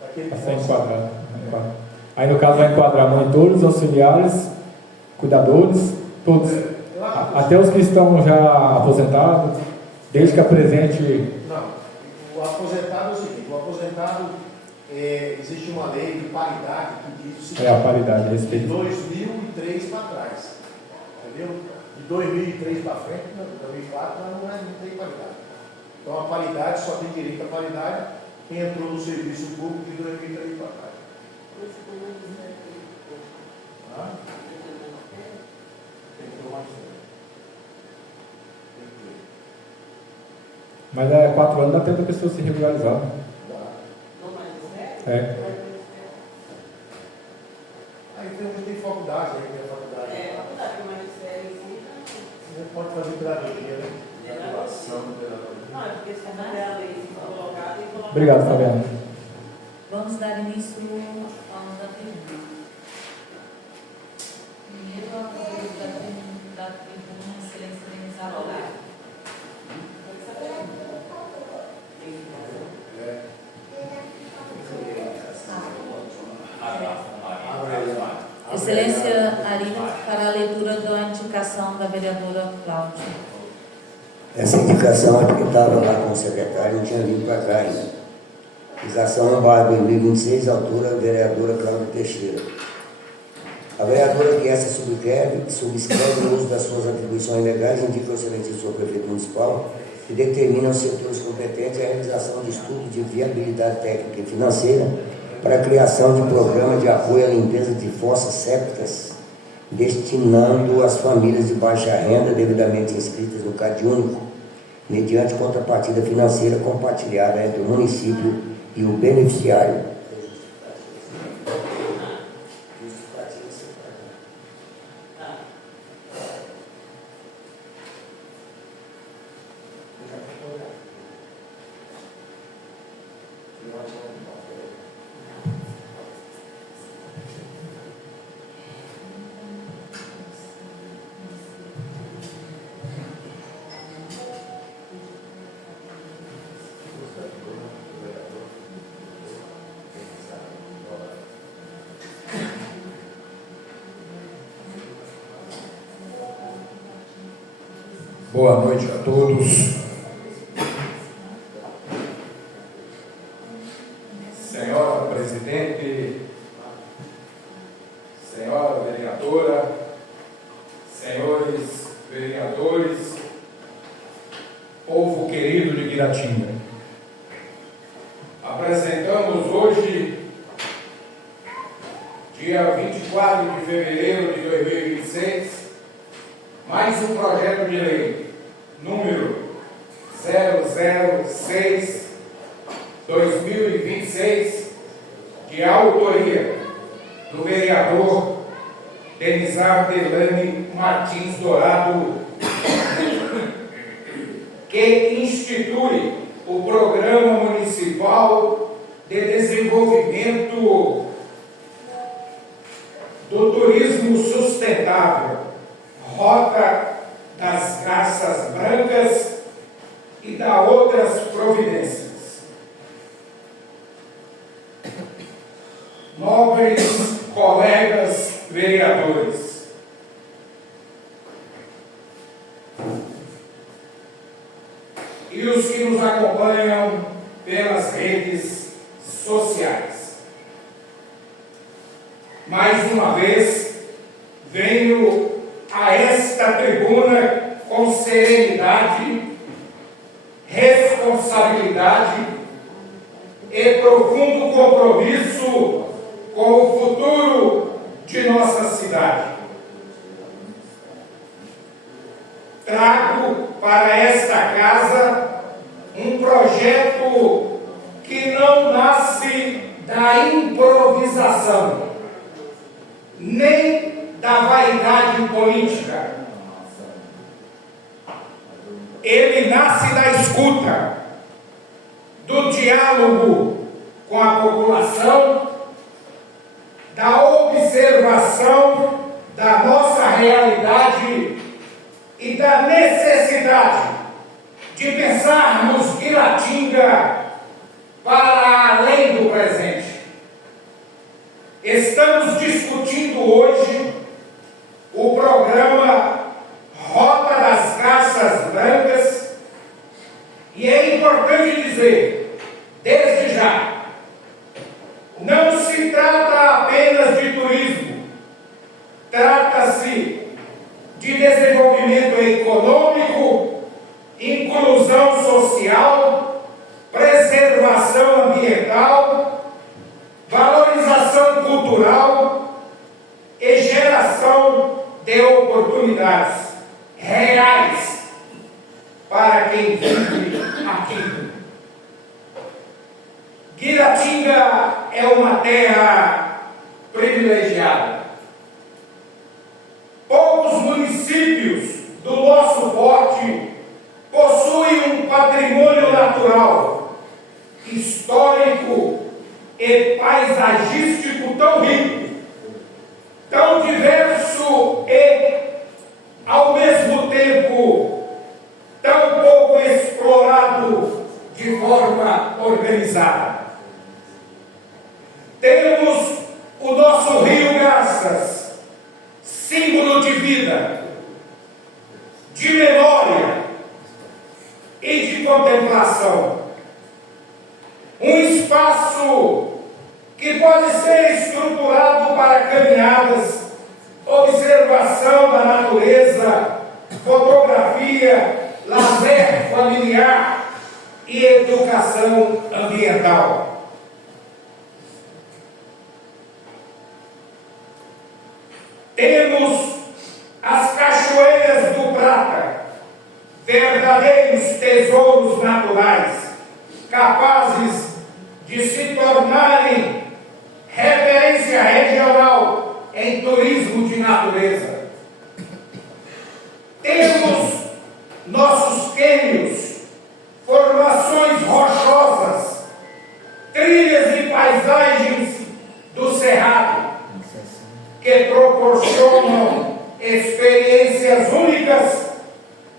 para que ele Está possa enquadrado. Aí no caso vai enquadrar monitores, auxiliares, cuidadores, todos. Até os que estão já aposentados, desde que apresente. Não, o aposentado é o seguinte: o aposentado, existe uma lei de paridade que diz o seguinte: A paridade, de respeito. 2003 para trás, entendeu? De 2003 para frente, 2004 não tem paridade. Então a paridade só tem direito à paridade quem entrou no serviço público de 2003 para trás. Tem que ter uma Mas 4 anos dá tempo da pessoa se regularizar. É. Aí tem faculdade, aí tem a faculdade. Você pode fazer pedagogia, né? Obrigado, Fabiano. Vamos dar início ao da tribuna. Primeiro, a da tribuna, excelência Denizada Orar. Excelência Arina fará a leitura da indicação da vereadora Cláudia. Essa indicação é porque estava lá com o secretário e não tinha vindo para cá ainda. Indicação /, 2026, altura, vereadora Cláudia Teixeira. A vereadora que essa subscreve o uso das suas atribuições legais indica ao excelentíssimo prefeito municipal que determina aos setores competentes a realização de estudos de viabilidade técnica e financeira para a criação de programa de apoio à limpeza de fossas sépticas, destinando as famílias de baixa renda devidamente inscritas no CadÚnico, mediante contrapartida financeira compartilhada entre o município e o beneficiário. Boa noite a todos. Senhora presidente, senhora vereadora, senhores vereadores, povo querido de Guiratinga. Apresentamos hoje, dia 24 de fevereiro de 2026, mais um projeto de lei, número 006/2026, de autoria do vereador Denizar Delane Martins Dourado, que institui o Programa Municipal de Desenvolvimento do Turismo Sustentável, Rota das Garças Brancas e da outras providências. Nobres colegas vereadores, e os que nos acompanham pelas redes sociais, mais uma vez venho a esta tribuna com serenidade, responsabilidade e profundo compromisso com o futuro de nossa cidade. Trago para esta casa um projeto que não nasce da improvisação, nem da vaidade política. Ele nasce da escuta, do diálogo com a população, da observação da nossa realidade e da necessidade de pensarmos Guiratinga para além do presente. Estamos discutindo hoje o programa Rota das Garças Brancas, e é importante dizer, desde já, não se trata apenas de turismo, trata-se de desenvolvimento econômico, inclusão social, preservação ambiental, valorização cultural e geração de oportunidades reais para quem vive aqui. Guiratinga é uma terra privilegiada. Poucos municípios do nosso porte possuem um patrimônio natural, histórico e paisagístico tão rico, tão diverso e, ao mesmo tempo, tão pouco explorado de forma organizada. Temos o nosso Rio Garças, símbolo de vida, de memória e de contemplação. Um espaço que pode ser estruturado para caminhadas, observação da natureza, fotografia, lazer familiar e educação ambiental. Temos as cachoeiras do Prata, verdadeiros tesouros naturais, capazes de se tornarem referência regional em turismo de natureza. Temos nossos cânions, formações rochosas, trilhas e paisagens do Cerrado, que proporcionam experiências únicas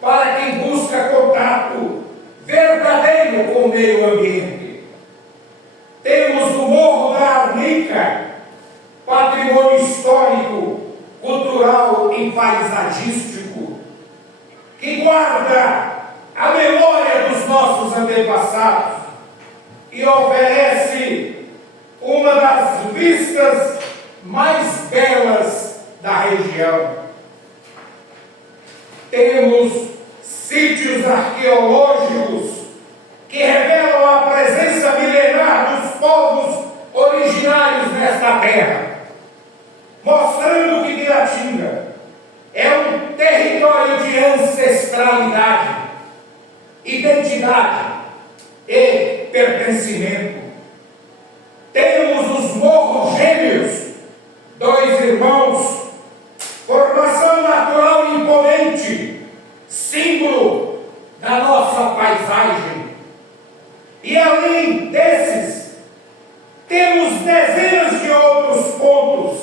para quem busca contato verdadeiro com o meio ambiente. Temos o Morro da Arnica, patrimônio histórico, cultural e paisagístico, que guarda a memória dos nossos antepassados e oferece uma das vistas mais belas da região. Temos sítios arqueológicos que revelam a presença milenar dos povos originários nesta terra, mostrando que Guiratinga é um território de ancestralidade, identidade e pertencimento. Temos os Morros Gêmeos, dois irmãos, formação natural imponente, símbolo da nossa paisagem. E além desses, temos dezenas de outros pontos,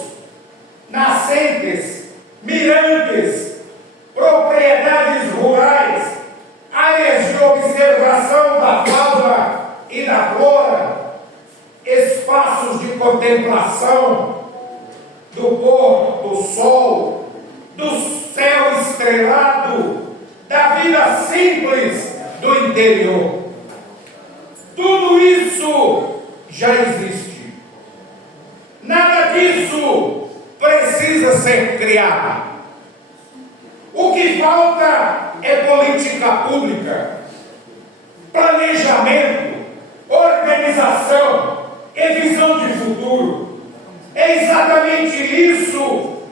nascentes, mirantes, propriedades rurais, áreas de observação da fauna e da flora, espaços de contemplação do pôr do sol, do céu estrelado, da vida simples do interior. Tudo isso já existe. Nada disso precisa ser criado. O que falta é política pública, planejamento, organização e visão de futuro. É exatamente isso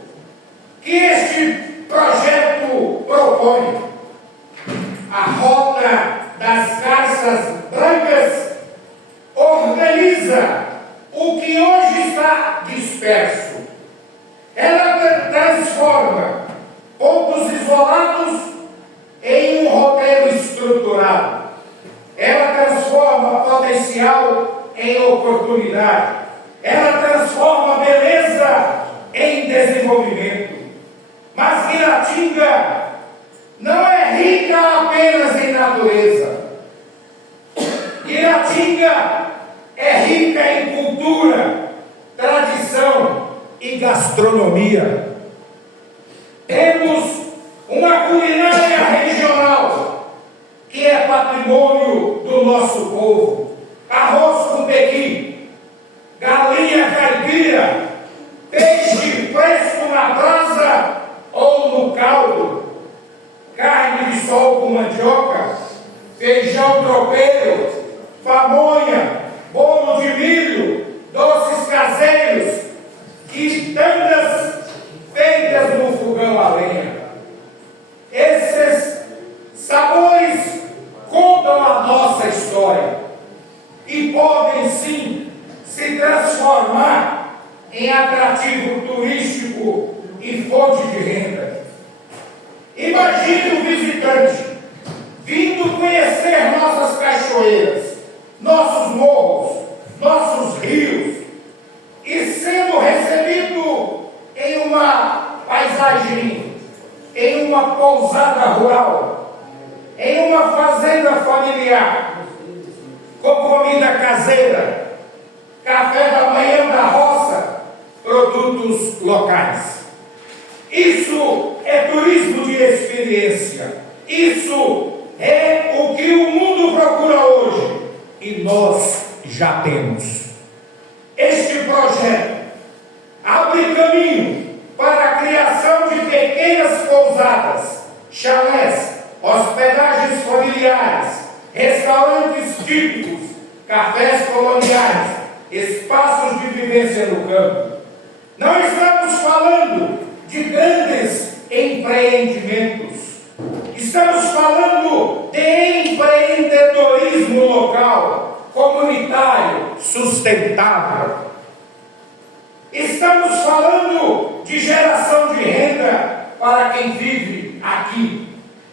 que este projeto propõe. A Rota das Garças Brancas organiza o que hoje está disperso. Ela transforma pontos isolados em um roteiro estruturado. Ela transforma potencial em oportunidade. Ela transforma beleza em desenvolvimento. Mas Guiratinga não é rica apenas em natureza. Guiratinga é rica em cultura, tradição e gastronomia. Temos uma culinária regional que é patrimônio do nosso povo. Arroz com pequi, galinha caipira, peixe fresco na brasa ou no caldo, carne de sol com mandioca, feijão tropeiro, pamonha, bolo de milho, doces caseiros, quitandas feitas no fogão a lenha. Esses sabores fonte de renda. Imagine um visitante vindo conhecer nossas cachoeiras, nossos morros, nossos rios, e sendo recebido em uma paisagem, em uma pousada rural, em uma fazenda familiar, com comida caseira, café da manhã da roça, produtos locais. Isso é turismo de experiência. Isso é o que o mundo procura hoje e nós já temos. Este projeto abre caminho para a criação de pequenas pousadas, chalés, hospedagens familiares, restaurantes típicos, cafés coloniais, espaços de vivência no campo. Não estamos falando de grandes empreendimentos. Estamos falando de empreendedorismo local, comunitário, sustentável. Estamos falando de geração de renda para quem vive aqui.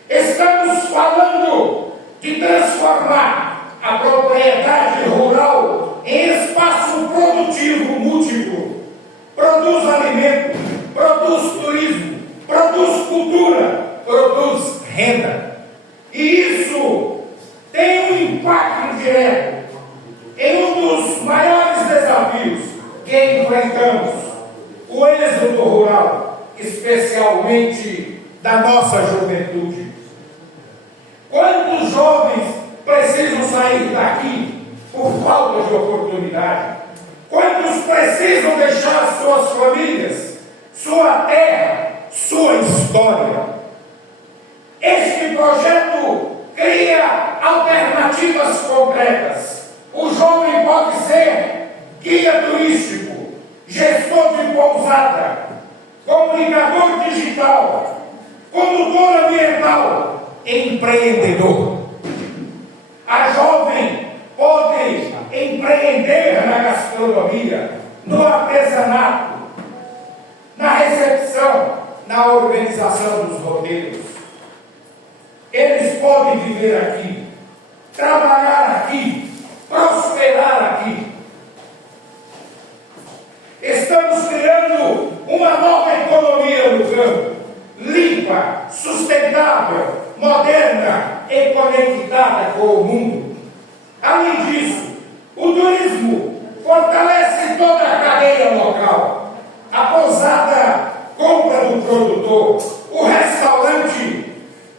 Estamos falando de transformar a propriedade rural em espaço produtivo múltiplo. Produz alimento, produz turismo, produz cultura, produz renda. E isso tem um impacto direto em um dos maiores desafios que enfrentamos, o êxodo rural, especialmente da nossa juventude. Quantos jovens precisam sair daqui por falta de oportunidade? Quantos precisam deixar suas famílias, sua terra, sua história? Este projeto cria alternativas concretas. O jovem pode ser guia turístico, gestor de pousada, comunicador digital, condutor ambiental, empreendedor. A jovem pode empreender na gastronomia, no artesanato, na recepção, na organização dos roteiros. Eles podem viver aqui, trabalhar aqui, prosperar aqui. Estamos criando uma nova economia no campo, limpa, sustentável, moderna e conectada com o mundo. Além disso, o turismo fortalece toda a cadeia local. A pousada compra do produtor, o restaurante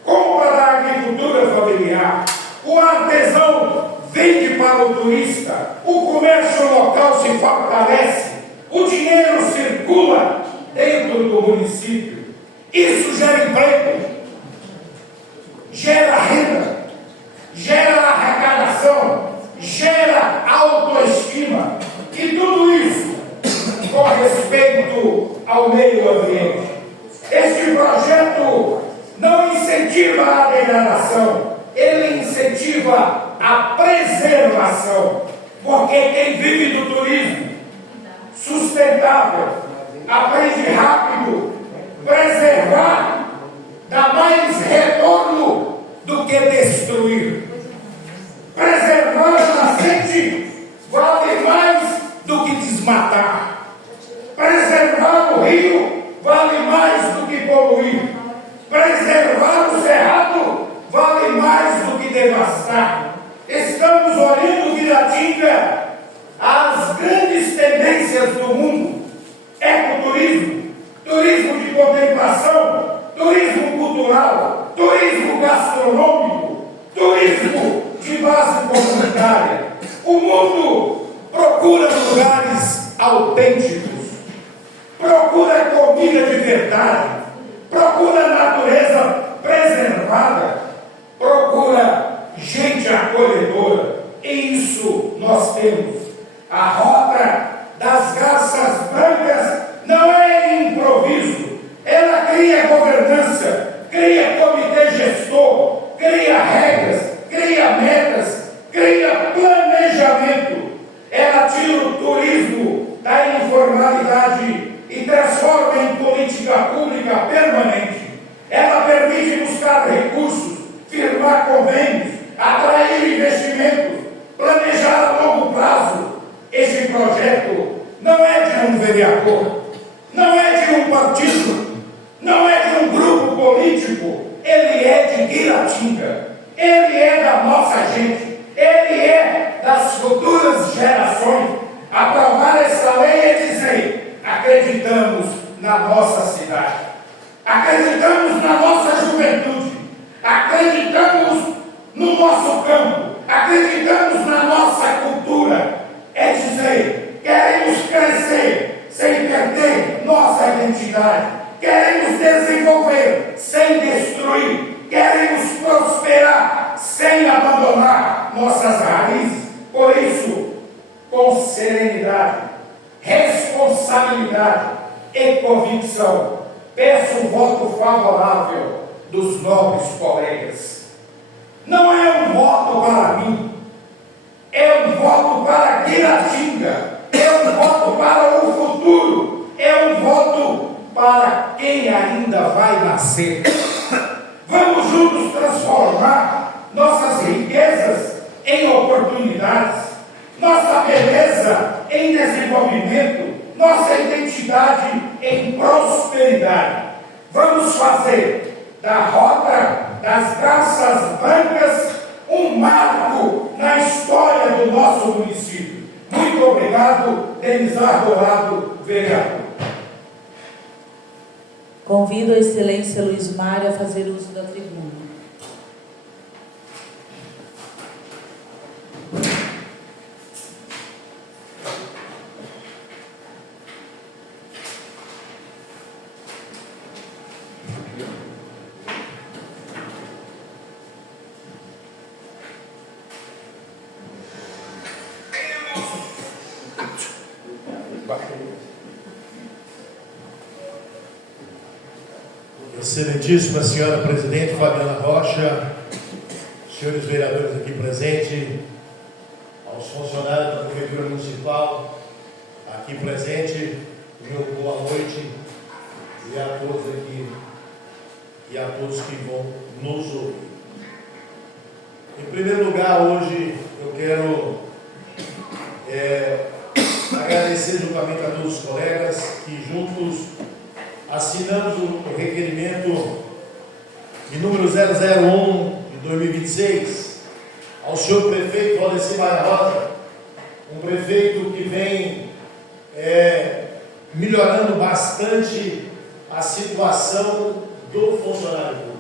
compra da agricultura familiar, o artesão vende para o turista, o comércio local se fortalece, o dinheiro circula dentro do município. Isso gera emprego, gera renda, gera arrecadação, gera autoestima, e tudo isso com respeito ao meio ambiente. Este projeto não incentiva a degradação, ele incentiva a preservação, porque quem vive do turismo sustentável aprende rápido. Preservar dá mais retorno do que destruir. Preservar a nascente vale mais do que desmatar. Preservar o rio vale mais do que poluir. Preservar o cerrado vale mais do que devastar. Estamos olhando, Viratinga, as grandes tendências do mundo: ecoturismo, turismo de contemplação, turismo cultural, turismo gastronômico, turismo de base comunitária. O mundo procura lugares autênticos, procura comida de verdade, procura natureza preservada, procura gente acolhedora. E isso nós temos. A rota das garças brancas não é improviso. Ela cria governança, cria comitê gestor, cria regras, cria metas, cria planejamento. Ela tira o turismo da informalidade e transforma em política pública dinâmica permanente. Ela permite buscar recursos, firmar convênios, atrair investimentos, planejar a longo prazo. Esse projeto não é de um vereador, não é de um partido, não é de um grupo político, ele é de Guiratinga, ele é da nossa gente, ele é das futuras gerações. Aprovar essa lei é dizer: acreditamos na nossa cidade, acreditamos na nossa juventude, acreditamos no nosso campo, acreditamos na nossa cultura. É dizer, queremos crescer sem perder nossa identidade, queremos desenvolver sem destruir, queremos prosperar sem abandonar nossas raízes. Por isso, com serenidade, responsabilidade e convicção, peço o voto favorável dos nobres colegas. Não é um voto para mim, é um voto para Guiratinga, é um voto para o futuro, é um voto para quem ainda vai nascer. Vamos juntos transformar nossas riquezas em oportunidades, nossa beleza em desenvolvimento, nossa identidade em prosperidade. Vamos fazer da Rota das Garças Brancas um marco na história do nosso município. Muito obrigado, Denizar Dourado, vereador. Convido a Excelência Luiz Mário a fazer uso da tribuna. Excelentíssima senhora presidente Fabiana Rocha, senhores vereadores aqui presentes, aos funcionários da Prefeitura Municipal aqui presente, meu boa noite, e a todos aqui e a todos que vão nos ouvir. Em primeiro lugar, hoje eu quero agradecer juntamente a todos os colegas que juntos assinamos o requerimento de número 001 de 2026 ao senhor prefeito Valdeci Maia Rosa, um prefeito que vem melhorando bastante a situação do funcionário público.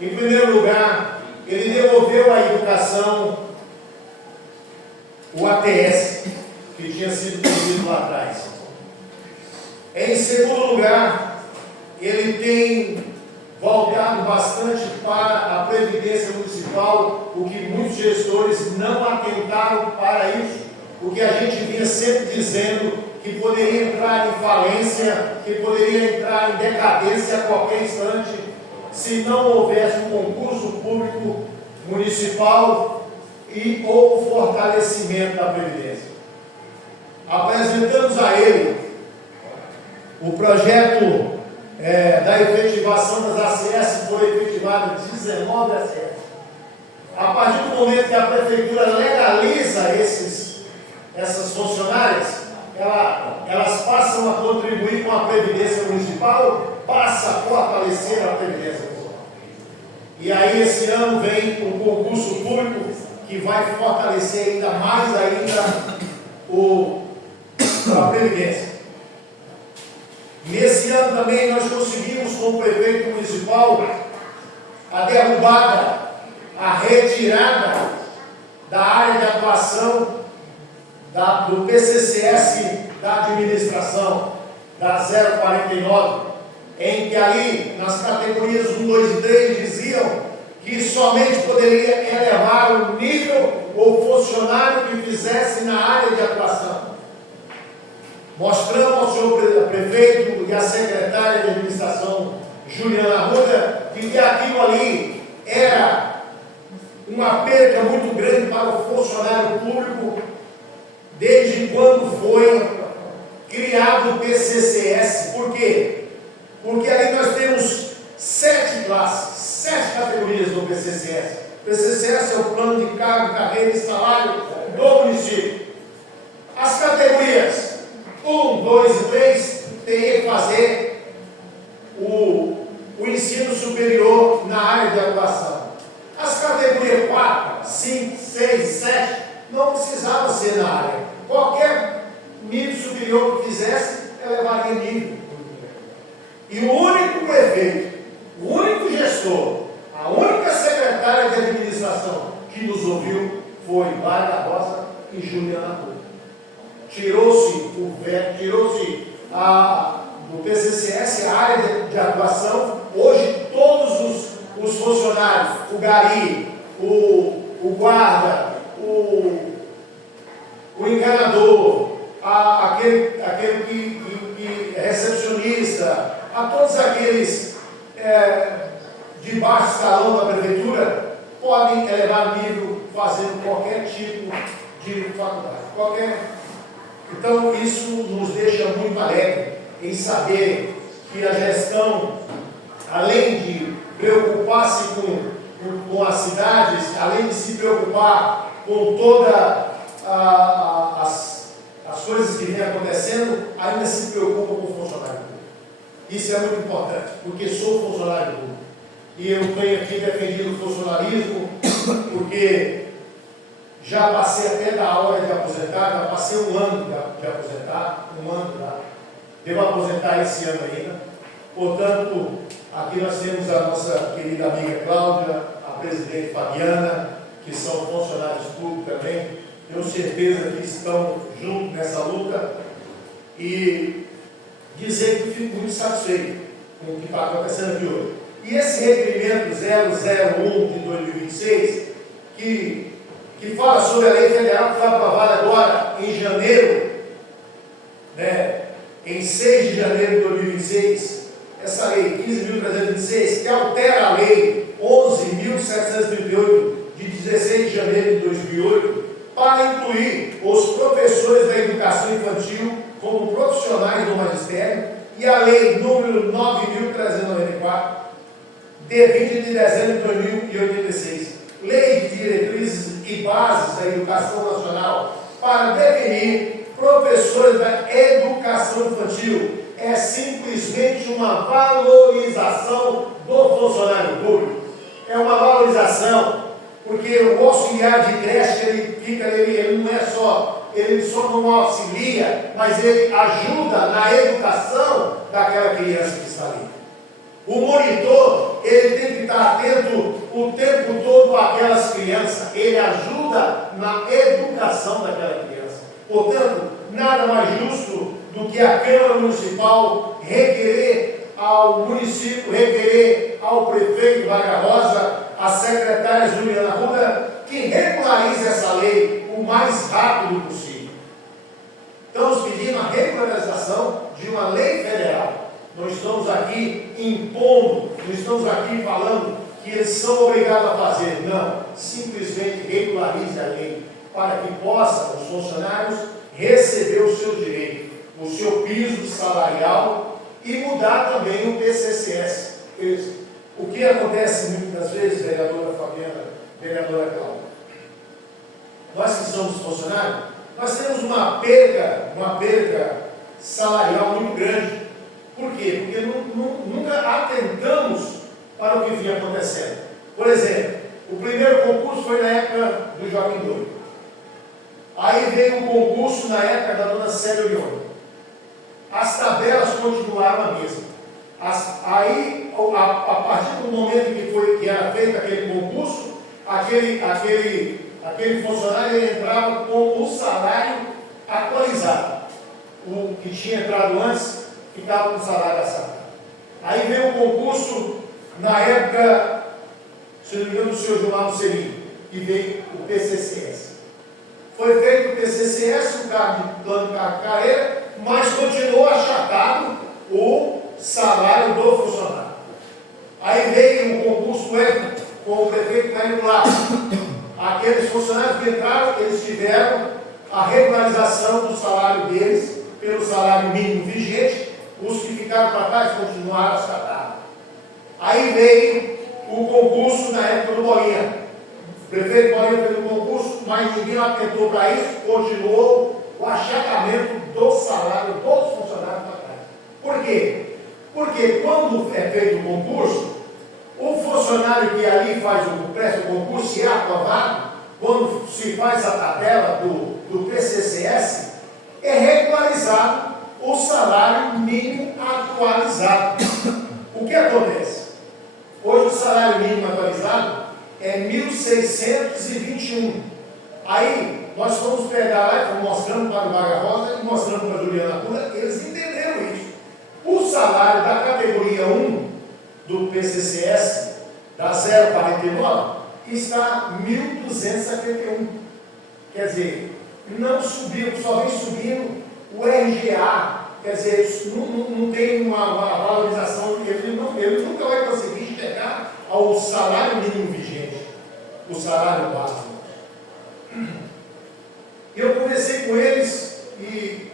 Em primeiro lugar, ele devolveu à educação o ATS que tinha sido pedido lá atrás. Em segundo lugar, ele tem voltado bastante para a Previdência Municipal, o que muitos gestores não atentaram para isso, porque a gente vinha sempre dizendo que poderia entrar em falência, que poderia entrar em decadência a qualquer instante, se não houvesse um concurso público municipal e ou fortalecimento da Previdência. Apresentamos a ele o projeto da efetivação das ACS, foi efetivado 19 ACS. A partir do momento que a Prefeitura legaliza essas funcionárias, elas passam a contribuir com a Previdência Municipal, passa a fortalecer a Previdência Municipal. E aí esse ano vem um concurso público que vai fortalecer ainda mais a Previdência. Nesse ano também nós conseguimos com o prefeito municipal a derrubada, a retirada da área de atuação do PCCS da administração, da 049, em que ali nas categorias 1, 2 e 3 diziam que somente poderia elevar o nível ou funcionário que fizesse na área de atuação. Mostramos ao senhor prefeito e à secretária de administração, Juliana Arruda, que aquilo ali era uma perca muito grande para o funcionário público, desde quando foi criado o PCCS. Por quê? Porque aí nós temos 7 classes, 7 categorias do PCCS. O PCCS é o plano de cargo, carreira e salário do município. As categorias 1, 2 e 3 teriam que fazer o ensino superior na área de atuação. As categorias 4, 5, 6 e 7 não precisava ser na área. Qualquer nível superior que fizesse, elevaria nível. E o único prefeito, o único gestor, a única secretária de administração que nos ouviu foi Varga Rosa e Juliana Couto. Tirou-se o veto, tirou-se do PCCS a área de atuação. Hoje todos os funcionários, o gari, o guarda, o encanador, aquele que é recepcionista, a todos aqueles de baixo escalão da prefeitura podem elevar nível fazendo qualquer tipo de faculdade. Então isso nos deixa muito alegre em saber que a gestão, além de preocupar-se com as cidades, além de se preocupar com todas as coisas que vêm acontecendo, ainda se preocupa com o funcionário público. Isso é muito importante, porque sou funcionário público. E eu tenho aqui defendido o funcionalismo, porque já passei até da hora de aposentar, já passei um ano de aposentar, devo aposentar esse ano ainda. Portanto, aqui nós temos a nossa querida amiga Cláudia, a presidente Fabiana, que são funcionários públicos também. Tenho certeza que estão juntos nessa luta e dizer que fico muito satisfeito com o que está acontecendo aqui hoje. E esse requerimento 001 de 2026, que fala sobre a lei federal que foi aprovada agora em janeiro, em 6 de janeiro de 2026, essa lei 15.326, que altera a lei 11.738 de 16 de janeiro de 2008, para incluir os professores da educação infantil como profissionais do magistério, e a lei número 9.394, de 20 de dezembro de 2086, Lei de Diretrizes e Bases da Educação Nacional, para definir professores da educação infantil. É simplesmente uma valorização do funcionário público. É uma valorização, porque o auxiliar de creche, ele só não auxilia, mas ele ajuda na educação daquela criança que está ali. O monitor, ele tem que estar atento o tempo todo àquelas crianças, ele ajuda na educação daquela criança. Portanto, nada mais justo do que a Câmara Municipal requerer ao município, requerer ao prefeito Varga Rosa, à secretária Juliana Ruda, que regularize essa lei o mais rápido possível. Estamos pedindo a regularização de uma lei federal. Não estamos aqui impondo, não estamos aqui falando que eles são obrigados a fazer. Não, simplesmente regularize a lei para que possam os funcionários receber o seu direito, o seu piso salarial e mudar também o PCCS. O que acontece muitas vezes, vereadora Fabiana, vereadora Cláudia? Nós que somos funcionários, nós temos uma perda salarial muito grande. Por quê? Porque nunca atentamos para o que vinha acontecendo. Por exemplo, o primeiro concurso foi na época do Joaquim Doido. Aí veio um concurso na época da dona Célia Leone. As tabelas continuaram a mesma. Aí, a partir do momento que era feito aquele concurso, aquele funcionário ele entrava com o salário atualizado. O que tinha entrado antes ficava com o salário assado. Aí veio o concurso, na época, se não me engano, do senhor Gilmar Mussolini, e veio o PCCS. Foi feito o PCCS, o plano de carreira, mas continuou achatado o salário do funcionário. Aí veio o concurso étnico, com o prefeito Cláudio Lage. Aqueles funcionários que entraram, eles tiveram a regularização do salário deles, pelo salário mínimo vigente, os que ficaram para trás continuaram a tratar. Aí veio o concurso na época do Bolinha. O prefeito Bolinha fez um concurso, mas ninguém atentou para isso, continuou o achatamento do salário dos funcionários para trás. Por quê? Porque quando é feito o concurso, o funcionário que ali presta o concurso, se é aprovado, quando se faz a tabela do PCCS, é regularizado o salário mínimo atualizado. O que acontece? Hoje o salário mínimo atualizado é 1.621. Aí nós fomos pegar lá e fomos mostrando para o Vaga Rosa e mostrando para a Juliana Cura, eles entenderam isso. O salário da categoria 1 do PCCS, da 049, está 1.271. Quer dizer, não subiu, só vem subindo o RGA. Quer dizer, não tem uma valorização, ele nunca vai conseguir chegar ao salário mínimo vigente, o salário básico. Eu conversei com eles e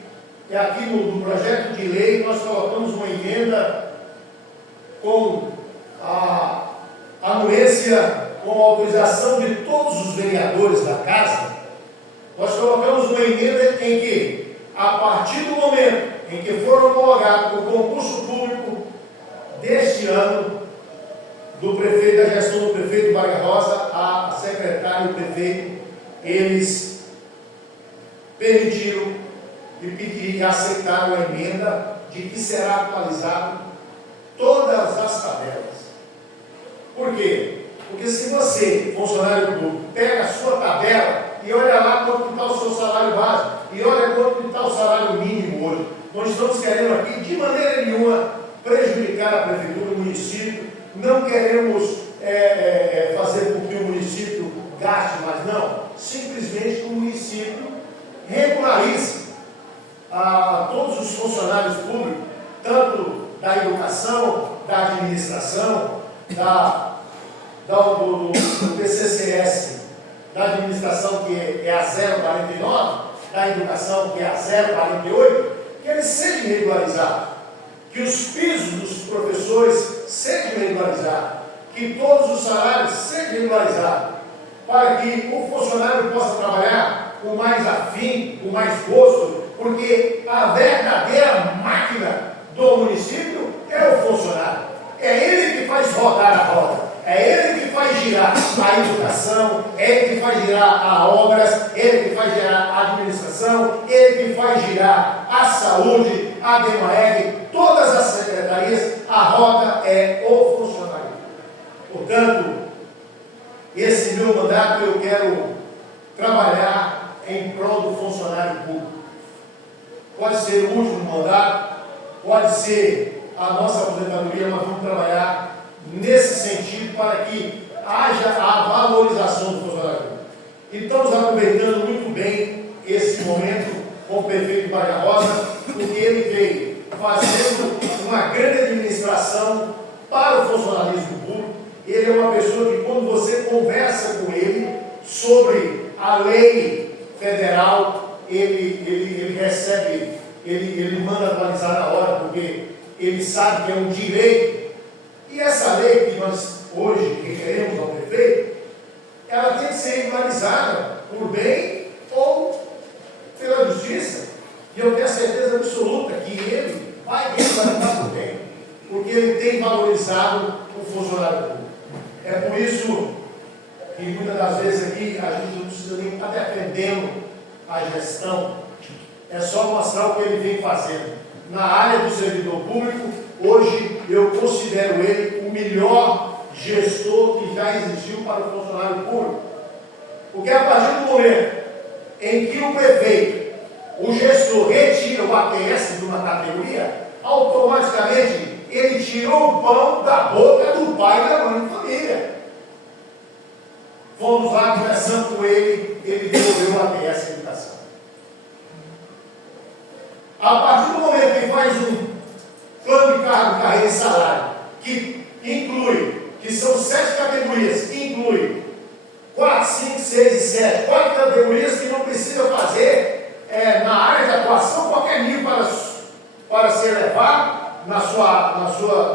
aqui no projeto de lei nós colocamos uma emenda com a anuência, com a autorização de todos os vereadores da casa. Nós colocamos uma emenda em que, a partir do momento em que for homologado o concurso público deste ano, do prefeito, da gestão do prefeito Vargas Rosa, a secretária e o prefeito, eles permitiram e aceitaram a emenda de que será atualizado todas as tabelas. Por quê? Porque se você, funcionário público, pega a sua tabela e olha lá quanto está o seu salário básico e olha quanto está o salário mínimo hoje, nós estamos querendo aqui, de maneira nenhuma, prejudicar a prefeitura, o município, não queremos fazer com que o município gaste mais, não. Simplesmente que o município regularize a todos os funcionários públicos, tanto da educação, da administração, do PCCS, da administração que é a 049, da educação que é a 048, que eles sejam regularizados, que os pisos dos professores sejam regularizados, que todos os salários sejam regularizados, para que o funcionário possa trabalhar com mais afim, com mais gosto, porque a verdadeira máquina do município é o funcionário. É ele que faz rodar a roda. É ele que faz girar a educação, é ele que faz girar a obras, ele que faz girar a administração, ele que faz girar a saúde, a DEMAEG, todas as secretarias, a roda é o funcionário. Portanto, esse meu mandato eu quero trabalhar em prol do funcionário público. Pode ser o último mandato, pode ser a nossa aposentadoria, mas vamos trabalhar nesse sentido para que haja a valorização do funcionário público. E estamos aproveitando muito bem esse momento com o prefeito Vargas Rosa, porque ele veio fazendo uma grande administração para o funcionalismo público. Ele é uma pessoa que, quando você conversa com ele sobre a lei federal, ele recebe, ele manda atualizar na hora, porque ele sabe que é um direito. E essa lei que nós hoje requeremos ao prefeito, ela tem que ser regularizada por bem ou pela justiça. E eu tenho certeza absoluta que ele vai regularizar por bem, porque ele tem valorizado o funcionário público. É por isso que muitas das vezes aqui a gente não precisa nem estar defendendo a gestão, é só mostrar o que ele vem fazendo. Na área do servidor público, hoje eu considero ele o melhor gestor que já existiu para o funcionário público. Porque a partir do momento em que o prefeito, o gestor, retira o ATS de uma categoria, automaticamente ele tirou o pão da boca do pai e da mãe de família. Fomos lá, conversando com ele devolveu o ATS de educação. A partir do momento que faz um plano de cargo, carreira e salário, que inclui, que são 7 categorias, que inclui 4, 5, 6 e 7, 4 categorias que não precisa fazer na área de atuação qualquer nível para para ser levado no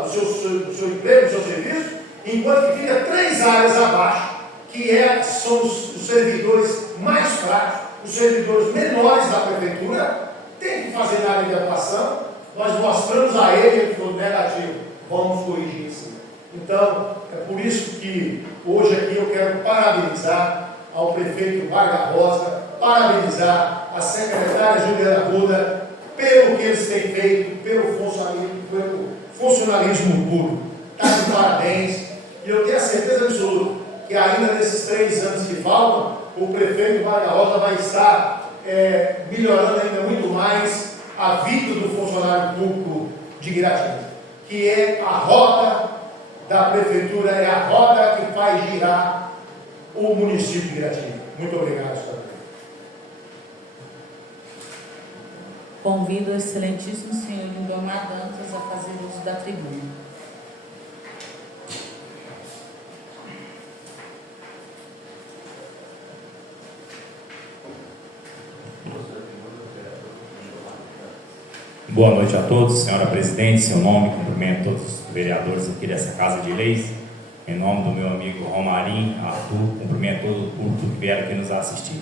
seu emprego, no seu serviço, enquanto que fica 3 áreas abaixo, que são os servidores mais fracos, os servidores menores da prefeitura, tem que fazer na área de atuação. Nós mostramos a ele que foi negativo, vamos corrigir isso. Então, é por isso que hoje aqui eu quero parabenizar ao prefeito Vargas Rosa, parabenizar a secretária Juliana Ruda pelo que eles têm feito, pelo funcionalismo público. Está de parabéns. E eu tenho a certeza absoluta que ainda nesses 3 anos que faltam, o prefeito Vargas Rosa vai estar melhorando ainda muito mais a vida do funcionário público de Guiratinga, que é a roda da prefeitura, é a roda que faz girar o município de Guiratinga. Muito obrigado, senhor. Convido o excelentíssimo senhor Lindomar Dantas a fazer uso da tribuna. Boa noite a todos, senhora presidente, seu nome, cumprimento todos os vereadores aqui dessa Casa de Leis, em nome do meu amigo Romarim, Arthur, cumprimento todo o público que vier aqui nos assistir.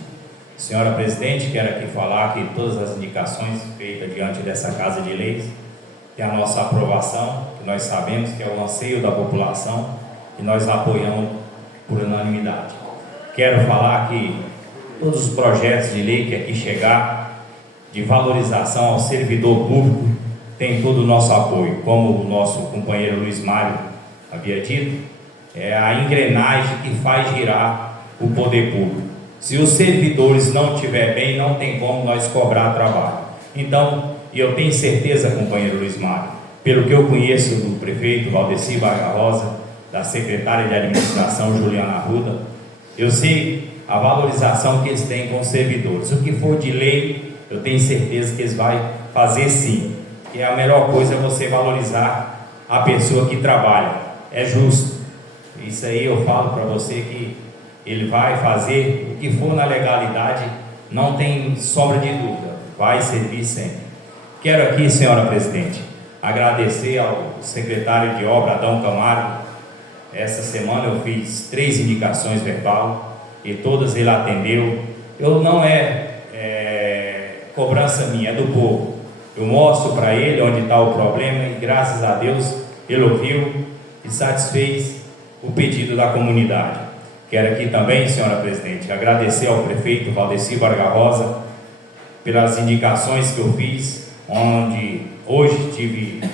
Senhora presidente, quero aqui falar que todas as indicações feitas diante dessa Casa de Leis têm a nossa aprovação, que nós sabemos que é o anseio da população e nós apoiamos por unanimidade. Quero falar que todos os projetos de lei que aqui chegar, de valorização ao servidor público, tem todo o nosso apoio. Como o nosso companheiro Luiz Mário havia dito, é a engrenagem que faz girar o poder público. Se os servidores não estiverem bem, não tem como nós cobrar trabalho. Então, eu tenho certeza, companheiro Luiz Mário, pelo que eu conheço do prefeito Valdeci Vargas Rosa, da secretária de administração Juliana Arruda, eu sei a valorização que eles têm com os servidores. O que for de lei, eu tenho certeza que eles vão fazer sim. E a melhor coisa é você valorizar a pessoa que trabalha. É justo. Isso aí eu falo para você que ele vai fazer o que for na legalidade, não tem sobra de dúvida. Vai servir sempre. Quero aqui, senhora presidente, agradecer ao secretário de obra, Adão Camargo. Essa semana eu fiz 3 indicações verbal e todas ele atendeu. Eu não cobrança minha, é do povo. Eu mostro para ele onde está o problema e graças a Deus ele ouviu e satisfez o pedido da comunidade. Quero aqui também, senhora presidente, agradecer ao prefeito Valdeci Vargas Rosa pelas indicações que eu fiz, onde hoje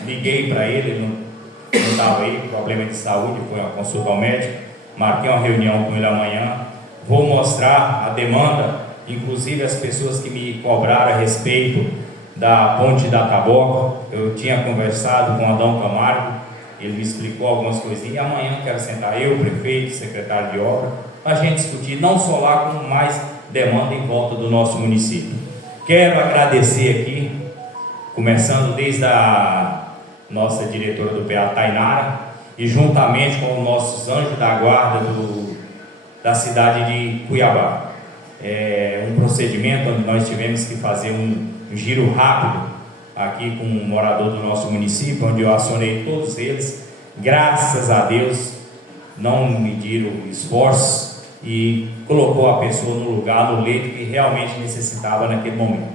liguei para ele não estava aí, problema de saúde, foi uma consulta ao médico, marquei uma reunião com ele amanhã, vou mostrar a demanda. Inclusive as pessoas que me cobraram a respeito da ponte da Taboca, eu tinha conversado com Adão Camargo, ele me explicou algumas coisinhas, e amanhã quero sentar eu, prefeito, secretário de obra, para a gente discutir não só lá, como mais demanda em volta do nosso município. Quero agradecer aqui, começando desde a nossa diretora do PA, Tainara, e juntamente com os nossos anjos da guarda da cidade de Cuiabá. É um procedimento onde nós tivemos que fazer um giro rápido aqui com um morador do nosso município, onde eu acionei todos eles. Graças a Deus não mediram esforços e colocou a pessoa no lugar, no leito que realmente necessitava naquele momento.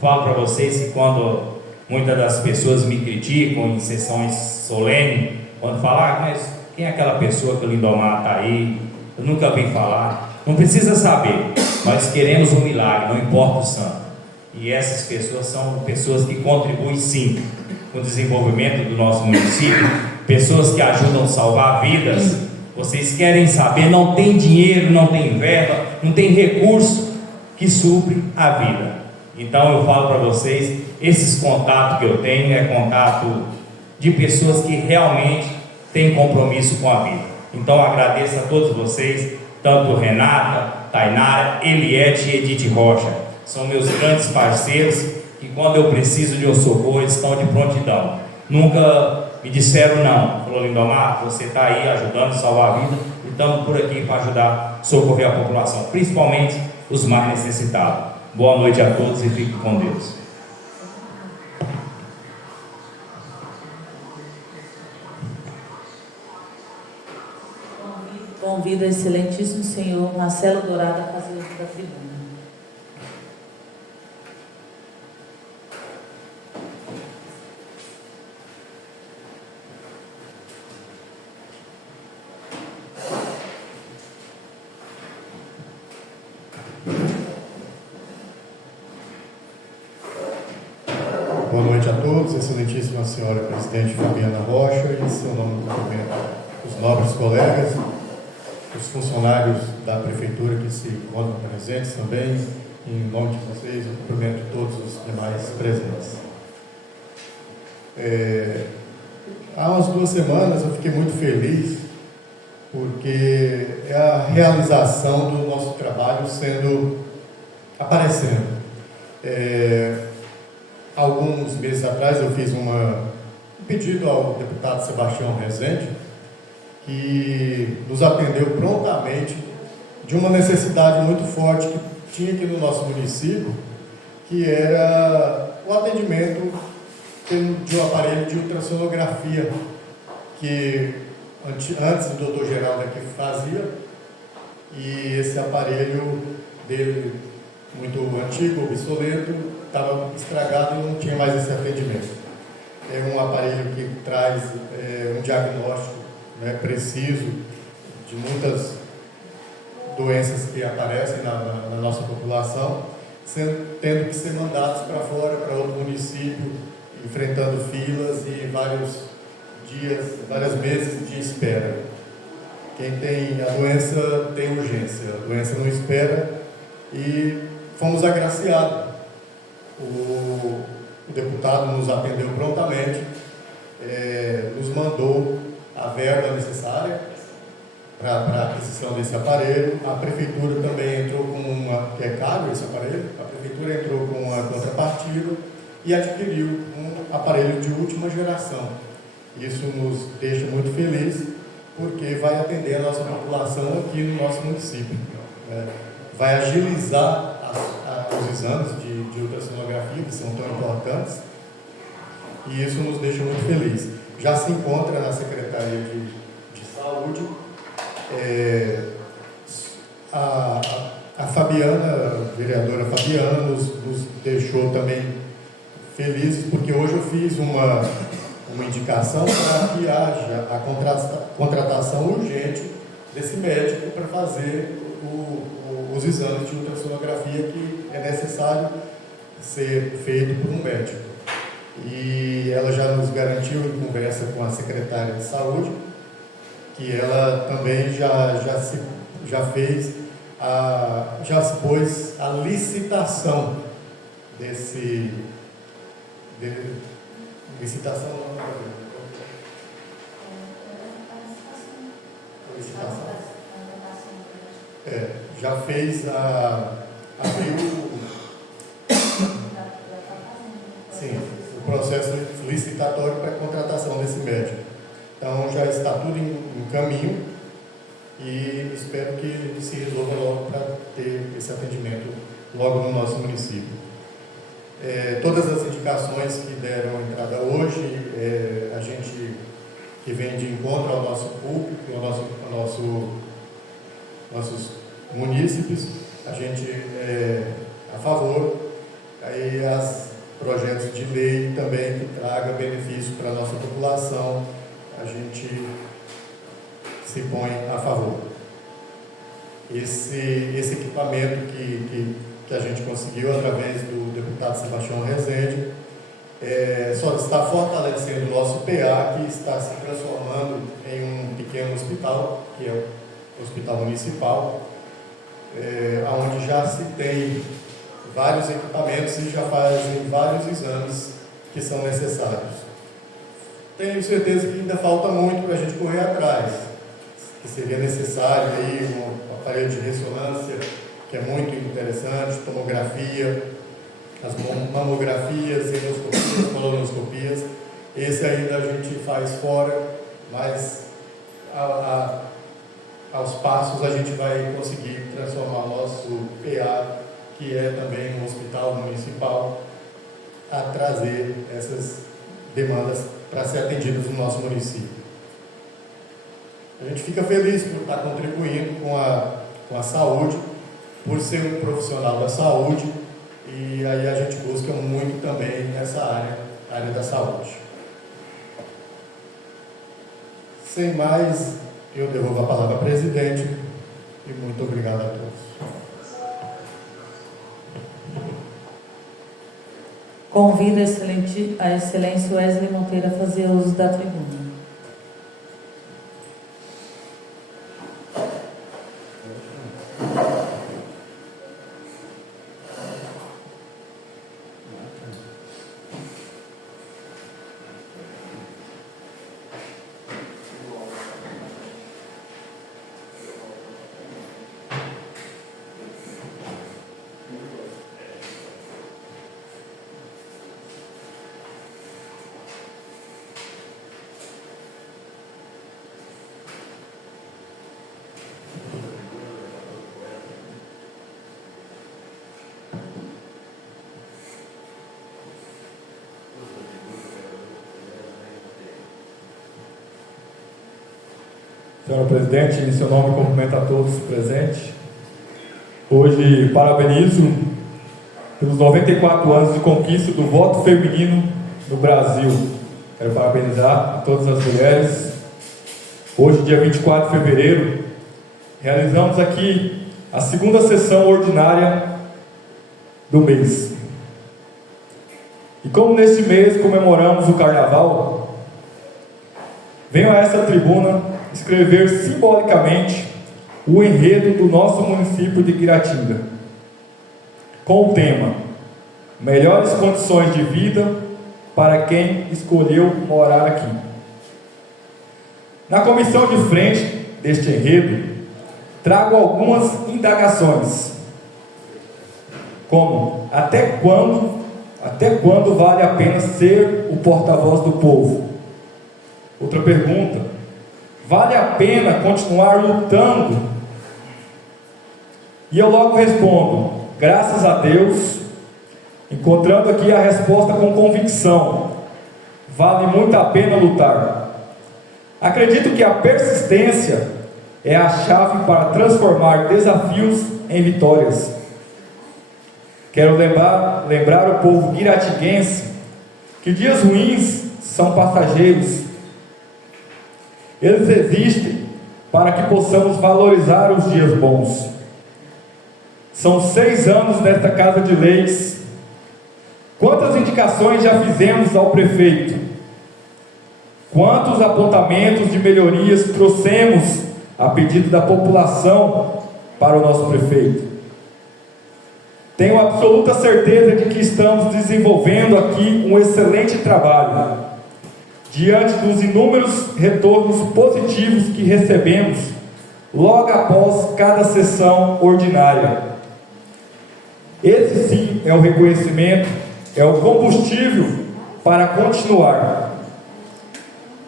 Falo para vocês que quando muitas das pessoas me criticam em sessões solenes, quando falam, mas quem é aquela pessoa que o Lindomar está aí? Eu nunca vi falar. Não precisa saber. Nós queremos um milagre, não importa o santo. E essas pessoas são pessoas que contribuem sim com o desenvolvimento do nosso município, pessoas que ajudam a salvar vidas. Vocês querem saber, não tem dinheiro, não tem verba, não tem recurso que supre a vida. Então eu falo para vocês, esses contatos que eu tenho é contato de pessoas que realmente têm compromisso com a vida. Então agradeço a todos vocês, tanto Renata, Tainara, Eliette e Edith Rocha. São meus grandes parceiros que quando eu preciso de um socorro, eles estão de prontidão. Nunca me disseram não. Falou, Lindomar, você está aí ajudando a salvar a vida e estamos por aqui para ajudar a socorrer a população, principalmente os mais necessitados. Boa noite a todos e fiquem com Deus. Convido o excelentíssimo senhor Marcelo Dourado a fazer uso da tribuna. Boa noite a todos, excelentíssima senhora presidente Fabiana Rocha, e em seu nome cumprimento os nobres colegas, os funcionários da prefeitura que se encontram presentes também. Em nome de vocês, eu cumprimento todos os demais presentes. Há umas 2 semanas eu fiquei muito feliz porque é a realização do nosso trabalho aparecendo. Alguns meses atrás eu fiz um pedido ao deputado Sebastião Rezende, que nos atendeu prontamente de uma necessidade muito forte que tinha aqui no nosso município, que era o atendimento de um aparelho de ultrassonografia, que antes o doutor Geraldo aqui fazia, e esse aparelho dele, muito antigo, obsoleto, estava estragado e não tinha mais esse atendimento. É um aparelho que traz um diagnóstico preciso de muitas doenças que aparecem na nossa população, tendo que ser mandados para fora, para outro município, enfrentando filas e vários dias, vários meses de espera. Quem tem a doença tem urgência, a doença não espera, e fomos agraciados. O deputado nos atendeu prontamente, nos mandou a verba necessária para a aquisição desse aparelho. A prefeitura também entrou com que é caro esse aparelho, a prefeitura entrou com uma contrapartida e adquiriu um aparelho de última geração. Isso nos deixa muito felizes, porque vai atender a nossa população aqui no nosso município. Vai agilizar os exames de ultrassonografia, que são tão importantes, e isso nos deixa muito felizes. Já se encontra na Secretaria de Saúde. A Fabiana, a vereadora Fabiana, nos deixou também felizes, porque hoje eu fiz uma indicação para que haja a contratação urgente desse médico para fazer os exames de ultrassonografia que é necessário ser feito por um médico. E ela já nos garantiu, em conversa com a secretária de saúde, que ela também já se pôs a licitação licitação. Já fez o processo licitatório para a contratação desse médico. Então já está tudo em caminho e espero que se resolva logo para ter esse atendimento logo no nosso município. Todas as indicações que deram entrada hoje, a gente que vem de encontro ao nosso público, nossos munícipes, a gente é a favor. Aí projetos de lei também que traga benefício para a nossa população, a gente se põe a favor. Esse equipamento que a gente conseguiu através do deputado Sebastião Rezende só está fortalecendo o nosso PA, que está se transformando em um pequeno hospital, que é o Hospital Municipal, onde já se tem vários equipamentos e já fazem vários exames que são necessários. Tenho certeza que ainda falta muito para a gente correr atrás, que seria necessário aí um aparelho de ressonância, que é muito interessante, tomografia, as mamografias, endoscopias, colonoscopias. Esse ainda a gente faz fora, mas aos passos a gente vai conseguir transformar o nosso PA, que é também um hospital municipal, a trazer essas demandas para ser atendidas no nosso município. A gente fica feliz por estar contribuindo com a saúde, por ser um profissional da saúde, e aí a gente busca muito também nessa área da saúde. Sem mais, eu devolvo a palavra ao presidente e muito obrigado a todos. Convido a excelência Wesley Monteiro a fazer uso da tribuna. Senhora Presidente, em seu nome cumprimento a todos presentes. Hoje parabenizo pelos 94 anos de conquista do voto feminino no Brasil. Quero parabenizar a todas as mulheres. Hoje, dia 24 de fevereiro, realizamos aqui a segunda sessão ordinária do mês. E como neste mês comemoramos o Carnaval, venho a essa tribuna escrever simbolicamente o enredo do nosso município de Guiratinga, com o tema Melhores Condições de Vida para quem escolheu morar aqui. Na comissão de frente deste enredo, trago algumas indagações, como até quando vale a pena ser o porta-voz do povo? Outra pergunta: vale a pena continuar lutando? E eu logo respondo: graças a Deus, encontrando aqui a resposta com convicção, vale muito a pena lutar. Acredito que a persistência é a chave para transformar desafios em vitórias. Quero lembrar o povo guiratiguense que dias ruins são passageiros. Eles existem para que possamos valorizar os dias bons. São 6 anos nesta Casa de Leis. Quantas indicações já fizemos ao prefeito? Quantos apontamentos de melhorias trouxemos a pedido da população para o nosso prefeito? Tenho absoluta certeza de que estamos desenvolvendo aqui um excelente trabalho, diante dos inúmeros retornos positivos que recebemos logo após cada sessão ordinária. Esse sim é o reconhecimento, é o combustível para continuar.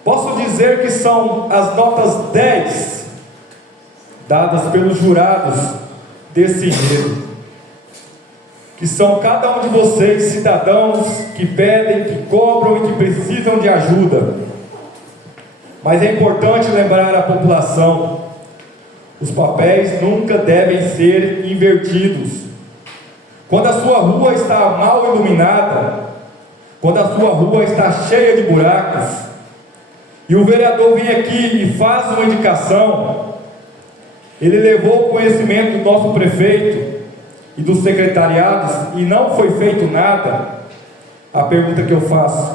Posso dizer que são as notas 10 dadas pelos jurados desse enredo, que são cada um de vocês, cidadãos que pedem, que cobram e que precisam de ajuda. Mas é importante lembrar à população: os papéis nunca devem ser invertidos. Quando a sua rua está mal iluminada, quando a sua rua está cheia de buracos, e o vereador vem aqui e faz uma indicação, ele levou o conhecimento do nosso prefeito e dos secretariados e não foi feito nada, a pergunta que eu faço: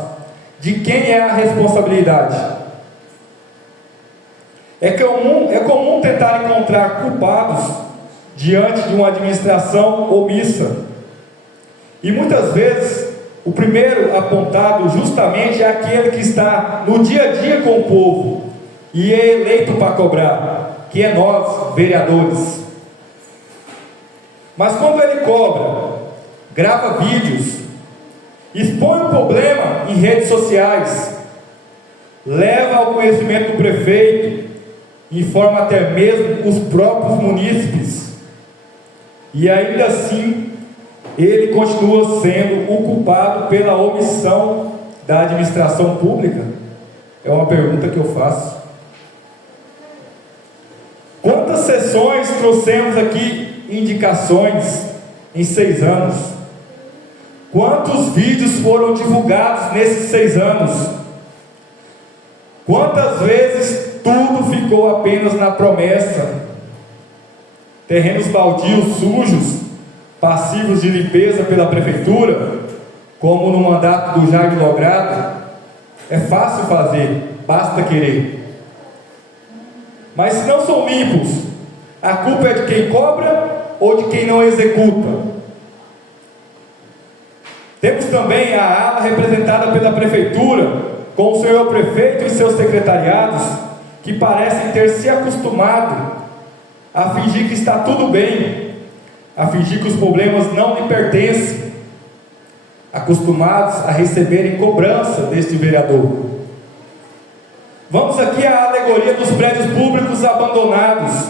de quem é a responsabilidade? É comum tentar encontrar culpados diante de uma administração omissa, e muitas vezes o primeiro apontado justamente é aquele que está no dia a dia com o povo e é eleito para cobrar, que é nós, vereadores. Mas quando ele cobra, grava vídeos, expõe o problema em redes sociais, leva ao conhecimento do prefeito, informa até mesmo os próprios munícipes, e ainda assim ele continua sendo o culpado pela omissão da administração pública? É uma pergunta que eu faço. Quantas sessões trouxemos aqui indicações em 6 anos? Quantos vídeos foram divulgados nesses 6 anos? Quantas vezes tudo ficou apenas na promessa? Terrenos baldios sujos, passivos de limpeza pela prefeitura, como no mandato do Jair Logrado, é fácil fazer, basta querer. Mas se não são limpos, a culpa é de quem cobra ou de quem não executa? Temos também a ala representada pela prefeitura, com o senhor prefeito e seus secretariados, que parecem ter se acostumado a fingir que está tudo bem, a fingir que os problemas não lhe pertencem, acostumados a receberem cobrança deste vereador. Vamos aqui à alegoria dos prédios públicos abandonados,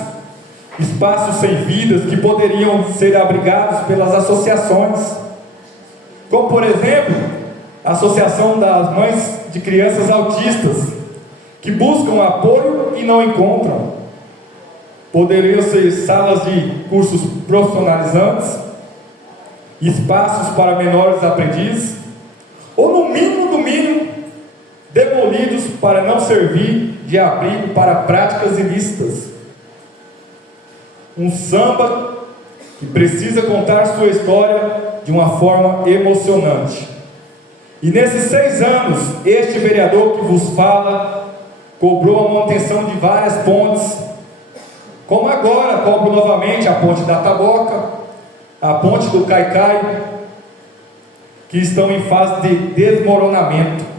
espaços sem vidas que poderiam ser abrigados pelas associações, como por exemplo, a Associação das Mães de Crianças Autistas, que buscam apoio e não encontram. Poderiam ser salas de cursos profissionalizantes, espaços para menores aprendizes, ou no mínimo do mínimo, demolidos para não servir de abrigo para práticas ilícitas. Um samba que precisa contar sua história de uma forma emocionante. E nesses 6 anos, este vereador que vos fala cobrou a manutenção de várias pontes, como agora cobro novamente a ponte da Taboca, a ponte do Caicai, que estão em fase de desmoronamento.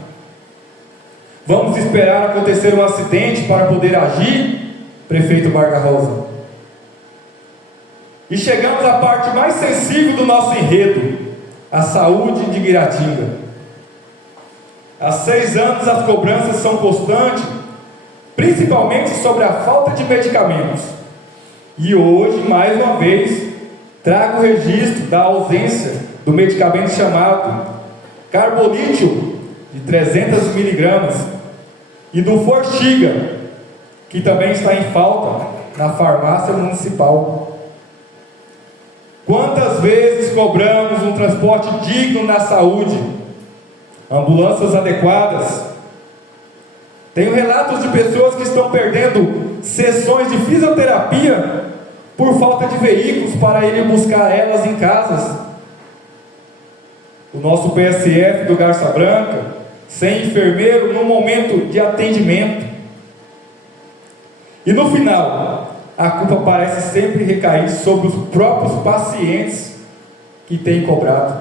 Vamos esperar acontecer um acidente para poder agir, prefeito Vargas Rosa? E chegamos à parte mais sensível do nosso enredo, a saúde de Guiratinga. Há 6 anos as cobranças são constantes, principalmente sobre a falta de medicamentos. E hoje, mais uma vez, trago o registro da ausência do medicamento chamado Carbolítio, de 300 miligramas, e do Forxiga, que também está em falta na farmácia municipal. Quantas vezes cobramos um transporte digno na saúde, ambulâncias adequadas? Tenho relatos de pessoas que estão perdendo sessões de fisioterapia por falta de veículos para irem buscar elas em casas. O nosso PSF do Garça Branca, sem enfermeiro no momento de atendimento. E no final, a culpa parece sempre recair sobre os próprios pacientes que têm cobrado.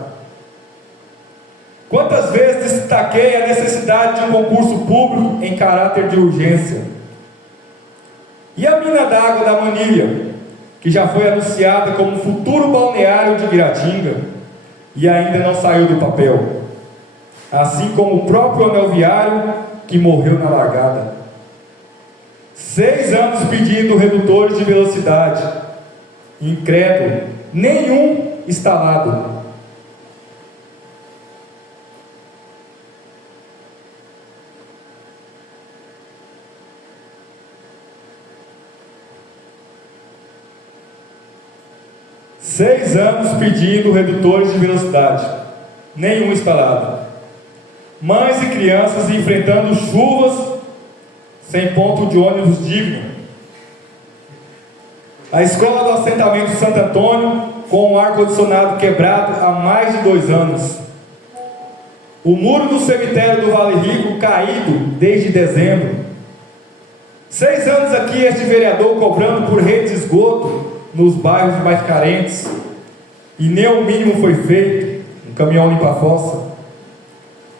Quantas vezes destaquei a necessidade de um concurso público em caráter de urgência? E a mina d'água da Manilha, que já foi anunciada como futuro balneário de Guiratinga e ainda não saiu do papel, assim como o próprio anel viário que morreu na largada. 6 anos pedindo redutores de velocidade, incrédulo, nenhum instalado. Seis anos pedindo redutores de velocidade, nenhum instalado. Mães e crianças enfrentando chuvas sem ponto de ônibus digno. A escola do assentamento Santo Antônio com o ar-condicionado quebrado há mais de 2 anos. O muro do cemitério do Vale Rico caído desde dezembro. 6 anos aqui este vereador cobrando por rede de esgoto nos bairros mais carentes, e nem o mínimo foi feito, um caminhão limpa a fossa.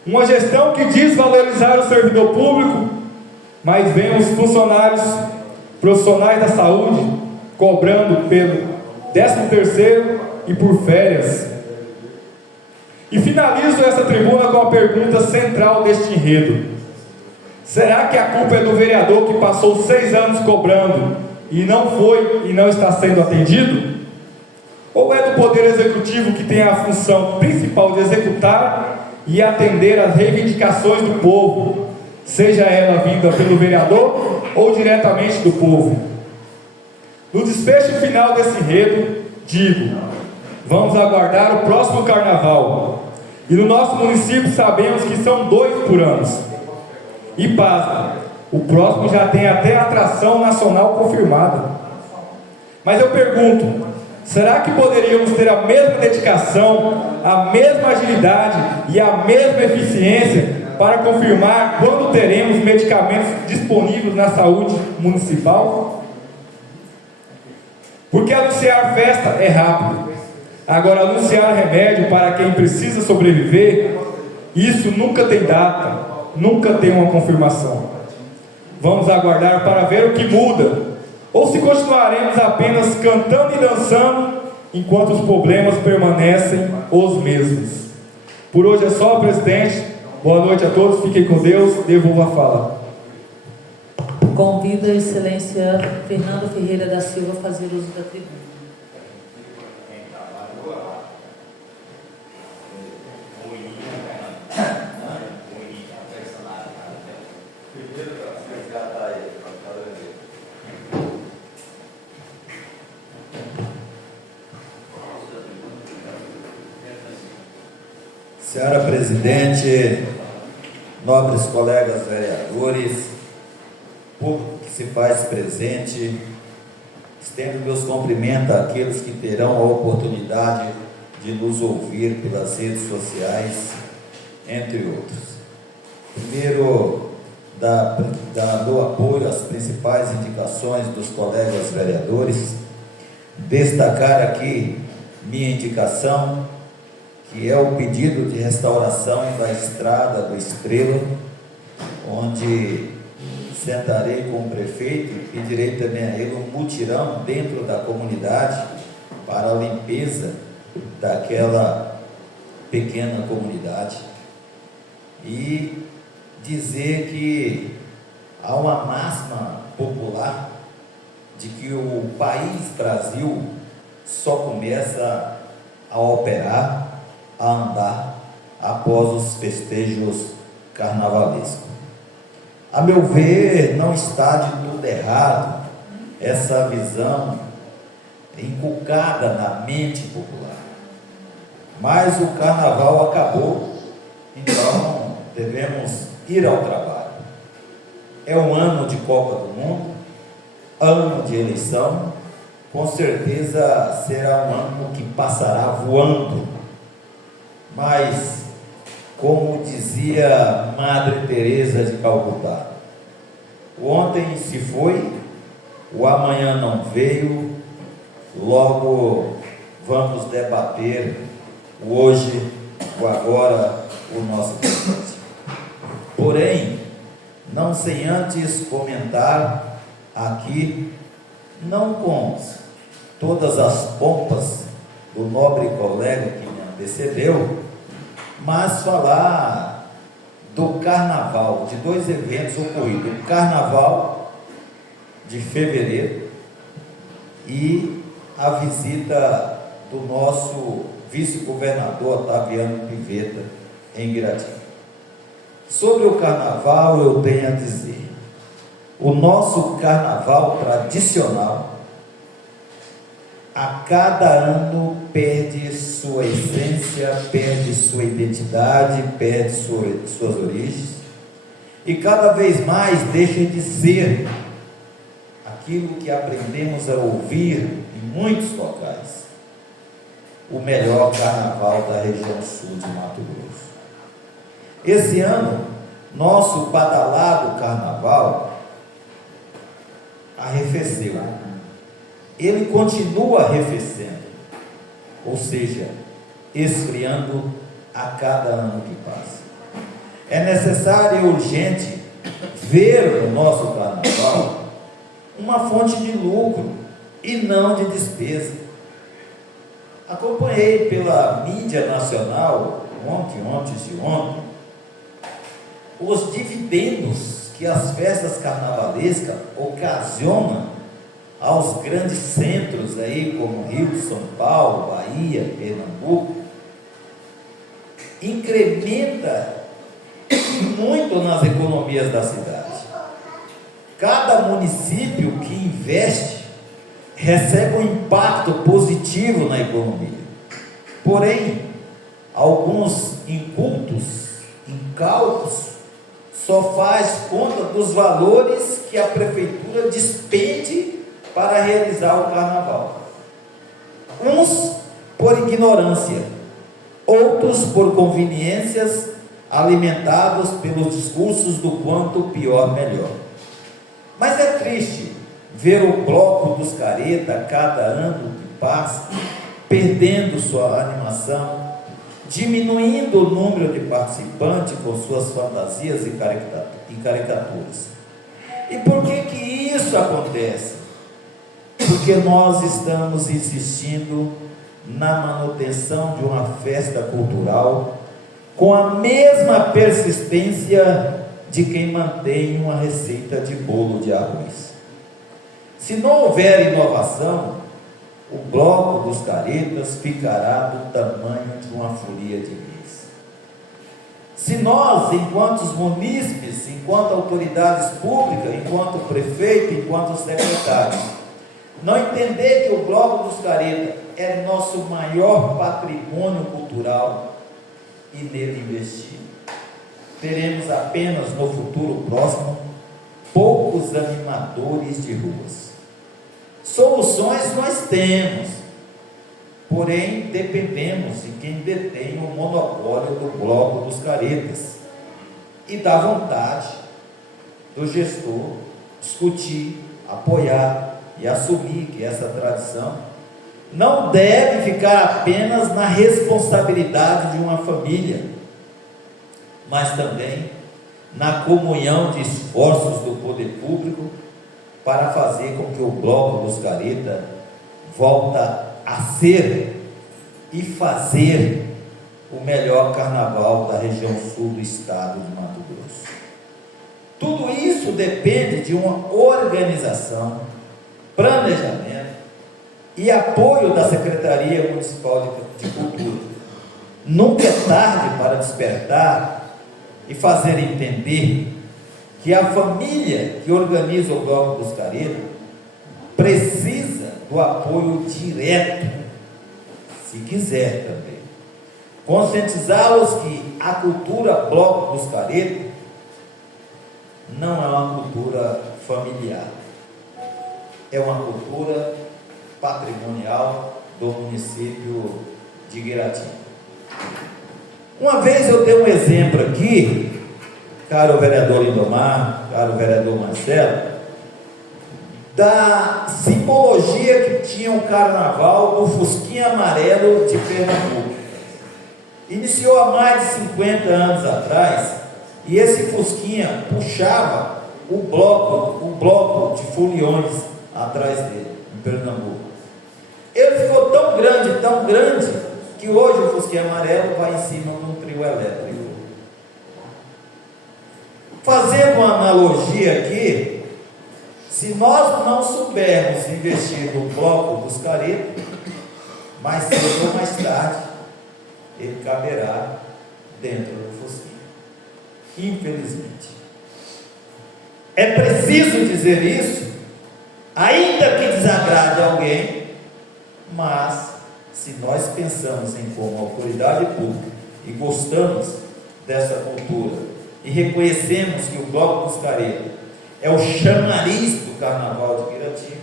Uma gestão que diz valorizar o servidor público, mas vemos funcionários profissionais da saúde cobrando pelo 13º e por férias. E finalizo essa tribuna com a pergunta central deste enredo: será que a culpa é do vereador que passou 6 anos cobrando e não foi e não está sendo atendido? Ou é do Poder Executivo, que tem a função principal de executar e atender às reivindicações do povo, seja ela vinda pelo vereador ou diretamente do povo? No desfecho final desse enredo, digo: vamos aguardar o próximo carnaval. E no nosso município sabemos que são 2 por ano. E pasma, o próximo já tem até atração nacional confirmada. Mas eu pergunto, será que poderíamos ter a mesma dedicação, a mesma agilidade e a mesma eficiência para confirmar quando teremos medicamentos disponíveis na saúde municipal? Porque anunciar festa é rápido. Agora, anunciar remédio para quem precisa sobreviver, isso nunca tem data, nunca tem uma confirmação. Vamos aguardar para ver o que muda, ou se continuaremos apenas cantando e dançando enquanto os problemas permanecem os mesmos. Por hoje é só, presidente. Boa noite a todos, fiquem com Deus, devolvo a fala. Convido a Excelência Fernando Ferreira da Silva a fazer uso da tribuna. Senhora Presidente, nobres colegas vereadores, público que se faz presente, estendo meus cumprimentos àqueles que terão a oportunidade de nos ouvir pelas redes sociais, entre outros. Primeiro, do apoio às principais indicações dos colegas vereadores, destacar aqui minha indicação, que é o pedido de restauração da estrada do Estrela, onde sentarei com o prefeito e pedirei também a ele um mutirão dentro da comunidade para a limpeza daquela pequena comunidade. E dizer que há uma máxima popular de que o país Brasil só começa a operar, a andar após os festejos carnavalescos. A meu ver, não está de tudo errado essa visão inculcada na mente popular. Mas o carnaval acabou, então devemos ir ao trabalho. É um ano de Copa do Mundo, ano de eleição, com certeza será um ano que passará voando. Mas, como dizia Madre Teresa de Calcutá, o ontem se foi, o amanhã não veio, logo vamos debater o hoje, o agora, o nosso presente. Porém, não sem antes comentar aqui, não com todas as pompas do nobre colega que me antecedeu, mas falar do carnaval, de 2 eventos ocorridos: o carnaval de fevereiro e a visita do nosso vice-governador Otaviano Pivetta em Guiratinga. Sobre o carnaval, eu tenho a dizer: o nosso carnaval tradicional, a cada ano perde sua essência, perde sua identidade, perde suas origens, e cada vez mais deixa de ser aquilo que aprendemos a ouvir em muitos locais: o melhor carnaval da região sul de Mato Grosso. Esse ano, nosso badalado carnaval arrefeceu. Ele continua arrefecendo, ou seja, esfriando a cada ano que passa. É necessário e urgente ver no nosso carnaval uma fonte de lucro e não de despesa. Acompanhei pela mídia nacional, ontem, os dividendos que as festas carnavalescas ocasionam aos grandes centros aí, como Rio, São Paulo, Bahia, Pernambuco, incrementa muito nas economias da cidade. Cada município que investe recebe um impacto positivo na economia. Porém, alguns incultos, incautos, só faz conta dos valores que a prefeitura despende para realizar o carnaval. Uns por ignorância, outros por conveniências, alimentados pelos discursos do quanto pior melhor. Mas é triste ver o bloco dos careta, cada ano que passa, perdendo sua animação, diminuindo o número de participantes com suas fantasias e caricaturas. E por que isso acontece? Porque nós estamos insistindo na manutenção de uma festa cultural com a mesma persistência de quem mantém uma receita de bolo de arroz. Se não houver inovação, o bloco dos caretas ficará do tamanho de uma folia de mês. Se nós, enquanto munícipes, enquanto autoridades públicas, enquanto prefeito, enquanto secretários, não entender que o bloco dos caretas é nosso maior patrimônio cultural e nele investir, teremos apenas no futuro próximo poucos animadores de ruas. Soluções nós temos, porém dependemos de quem detém o monopólio do bloco dos caretas e da vontade do gestor discutir, apoiar e assumir que essa tradição não deve ficar apenas na responsabilidade de uma família, mas também na comunhão de esforços do poder público para fazer com que o bloco dos caretas volta a ser e fazer o melhor carnaval da região sul do estado de Mato Grosso. Tudo isso depende de uma organização, planejamento e apoio da Secretaria Municipal de Cultura. Nunca é tarde para despertar e fazer entender que a família que organiza o bloco dos caretas precisa do apoio direto, se quiser também. Conscientizá-los que a cultura bloco dos caretas não é uma cultura familiar, é uma cultura patrimonial do município de Guiratinga. Uma vez eu dei um exemplo aqui, caro vereador Lindomar, caro vereador Marcelo, da simbologia que tinha o carnaval do Fusquinha Amarelo de Pernambuco. Iniciou há mais de 50 anos atrás, e esse Fusquinha puxava o bloco de foliões atrás dele, em Pernambuco. Ele ficou tão grande, que hoje o Fusquinha Amarelo vai em cima de um trio elétrico. Fazendo uma analogia aqui, se nós não soubermos investir no bloco dos caretas, mais cedo ou mais tarde, ele caberá dentro do Fusquinha. Infelizmente. É preciso dizer isso, ainda que desagrade alguém, mas se nós pensamos em como autoridade pública e gostamos dessa cultura e reconhecemos que o bloco dos caretas é o chamariz do carnaval de Guiratinga,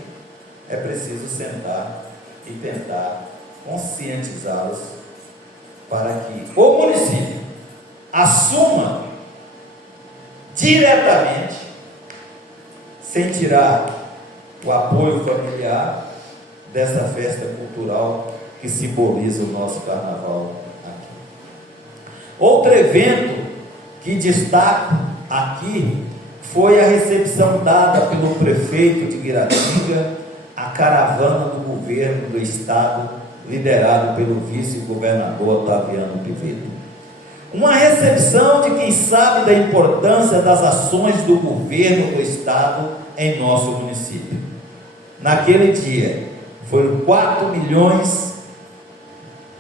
é preciso sentar e tentar conscientizá-los para que o município assuma diretamente, sem tirar o apoio familiar dessa festa cultural que simboliza o nosso carnaval aqui. Outro evento que destaco aqui foi a recepção dada pelo prefeito de Guiratinga à caravana do governo do estado, liderado pelo vice-governador Otaviano Pivedo. Uma recepção de quem sabe da importância das ações do governo do estado em nosso município. Naquele dia, foram 4 milhões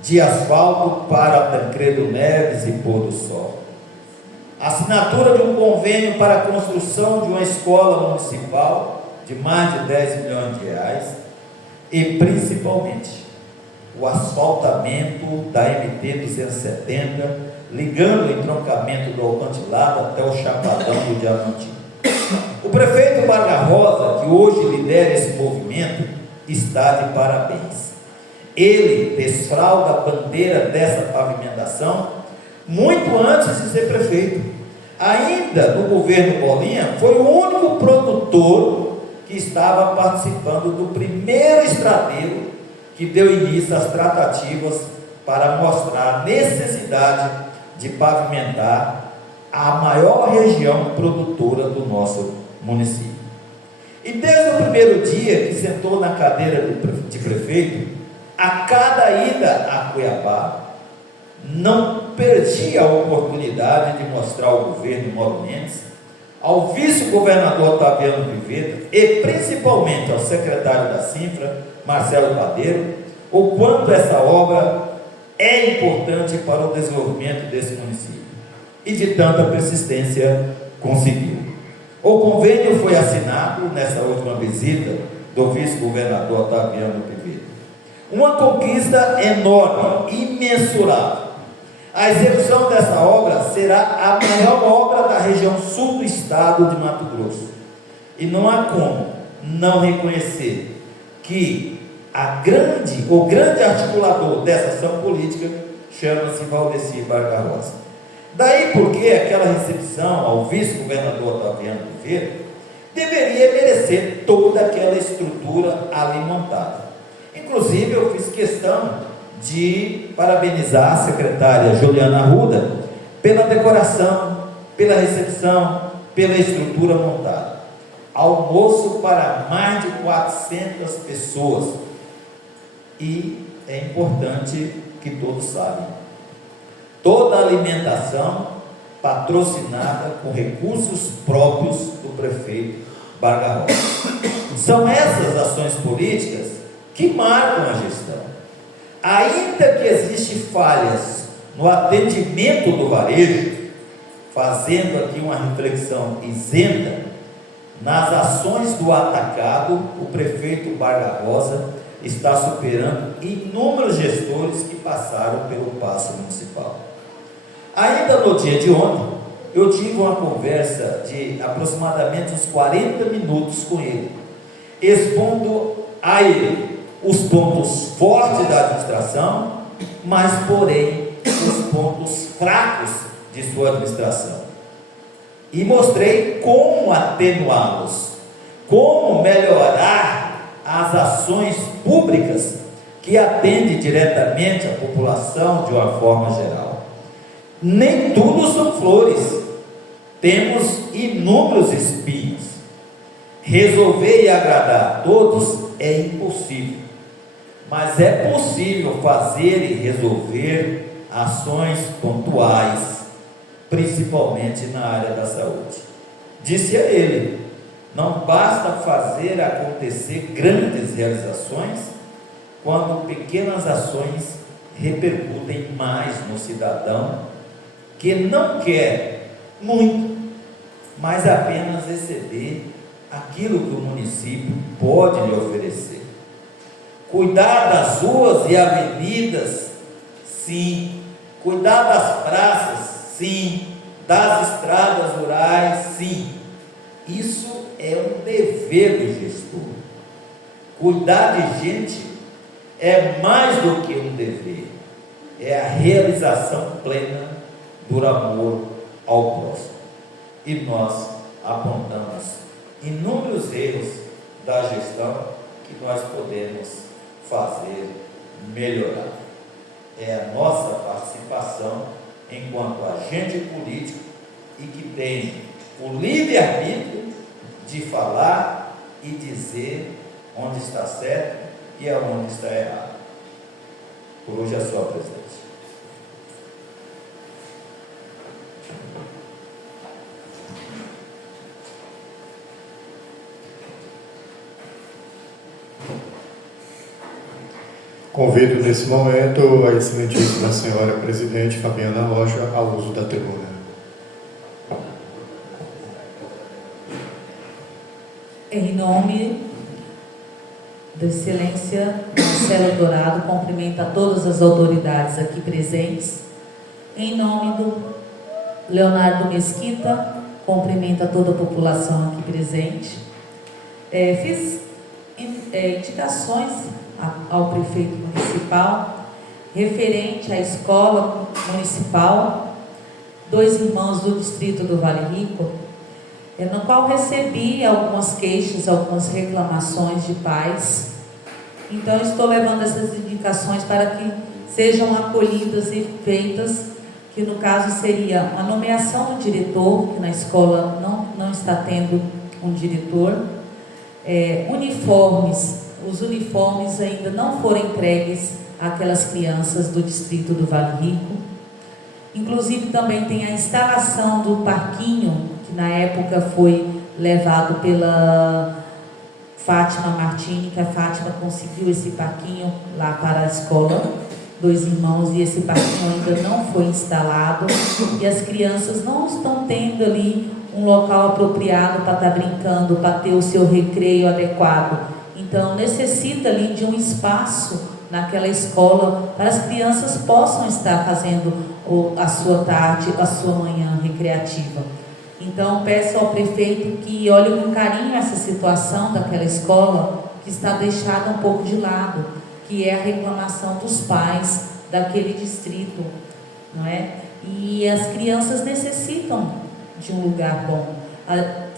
de asfalto para Tancredo Neves e Pôr do Sol. Assinatura de um convênio para a construção de uma escola municipal de mais de 10 milhões de reais. e principalmente o asfaltamento da MT 270, ligando o entroncamento do Alcantilado até o Chapadão do Diamantinho. O prefeito Varga Rosa, que hoje lidera esse movimento, está de parabéns. Ele desfralda a bandeira dessa pavimentação muito antes de ser prefeito. Ainda no governo Bolinha, foi o único produtor que estava participando do primeiro estradeiro que deu início às tratativas para mostrar a necessidade de pavimentar a maior região produtora do nosso município. E desde o primeiro dia que sentou na cadeira de prefeito, a cada ida a Cuiabá, não perdia a oportunidade de mostrar ao governo Mauro Mendes, ao vice-governador Otaviano Pivetta e principalmente ao secretário da Sinfra, Marcelo Padeiro, o quanto essa obra é importante para o desenvolvimento desse município. E de tanta persistência conseguiu. O convênio foi assinado nessa última visita do vice-governador Otaviano Pivetta. Uma conquista enorme, imensurável. A execução dessa obra será a maior obra da região sul do estado de Mato Grosso. E não há como não reconhecer que o grande articulador dessa ação política chama-se Valdecir Varga Rosa. Daí porque aquela recepção ao vice-governador Otaviano Pivetta deveria merecer toda aquela estrutura ali montada. Inclusive, eu fiz questão de parabenizar a secretária Juliana Arruda pela decoração, pela recepção, pela estrutura montada. Almoço para mais de 400 pessoas. E é importante que todos saibam, toda a alimentação patrocinada com recursos próprios do prefeito Varga Rosa. São essas ações políticas que marcam a gestão. Ainda que existem falhas no atendimento do varejo, fazendo aqui uma reflexão isenta, nas ações do atacado, o prefeito Varga Rosa está superando inúmeros gestores que passaram pelo Paço Municipal. Ainda no dia de ontem, eu tive uma conversa de aproximadamente uns 40 minutos com ele, expondo a ele os pontos fortes da administração, mas porém os pontos fracos de sua administração. E mostrei como atenuá-los, como melhorar as ações públicas que atendem diretamente a população de uma forma geral. Nem tudo são flores, temos inúmeros espinhos. Resolver e agradar a todos é impossível, mas é possível fazer e resolver ações pontuais, principalmente na área da saúde. Disse a ele: não basta fazer acontecer grandes realizações, quando pequenas ações repercutem mais no cidadão, que não quer muito, mas apenas receber aquilo que o município pode lhe oferecer. Cuidar das ruas e avenidas, sim. Cuidar das praças, sim. Das estradas rurais, sim. Isso é um dever do gestor. Cuidar de gente é mais do que um dever, é a realização plena do amor ao próximo. E nós apontamos inúmeros erros da gestão que nós podemos fazer melhorar. É a nossa participação enquanto agente político e que tem o livre-arbítrio de falar e dizer onde está certo e aonde está errado. Por hoje é só, presidente. Convido nesse momento a excelentíssima senhora presidente Fabiana Rocha ao uso da tribuna. Em nome da Excelência Marcelo Dourado cumprimenta todas as autoridades aqui presentes. Em nome do Leonardo Mesquita, cumprimenta toda a população aqui presente. Fiz indicações ao prefeito municipal referente à escola municipal Dois Irmãos do Distrito do Vale Rico, no qual recebi algumas queixas, algumas reclamações de pais. Então, estou levando essas indicações para que sejam acolhidas e feitas, que no caso seria a nomeação do diretor, que na escola não está tendo um diretor. Os uniformes ainda não foram entregues àquelas crianças do Distrito do Vale Rico. Inclusive também tem a instalação do parquinho, que na época foi levado pela Fátima Martini, que a Fátima conseguiu esse parquinho lá para a escola Dois Irmãos, e esse parquinho ainda não foi instalado, e as crianças não estão tendo ali um local apropriado para estar brincando, para ter o seu recreio adequado. Então necessita ali de um espaço naquela escola para as crianças possam estar fazendo a sua tarde, a sua manhã recreativa. Então peço ao prefeito que olhe com carinho essa situação daquela escola que está deixada um pouco de lado, que é a reclamação dos pais daquele distrito, não é? E as crianças necessitam de um lugar bom.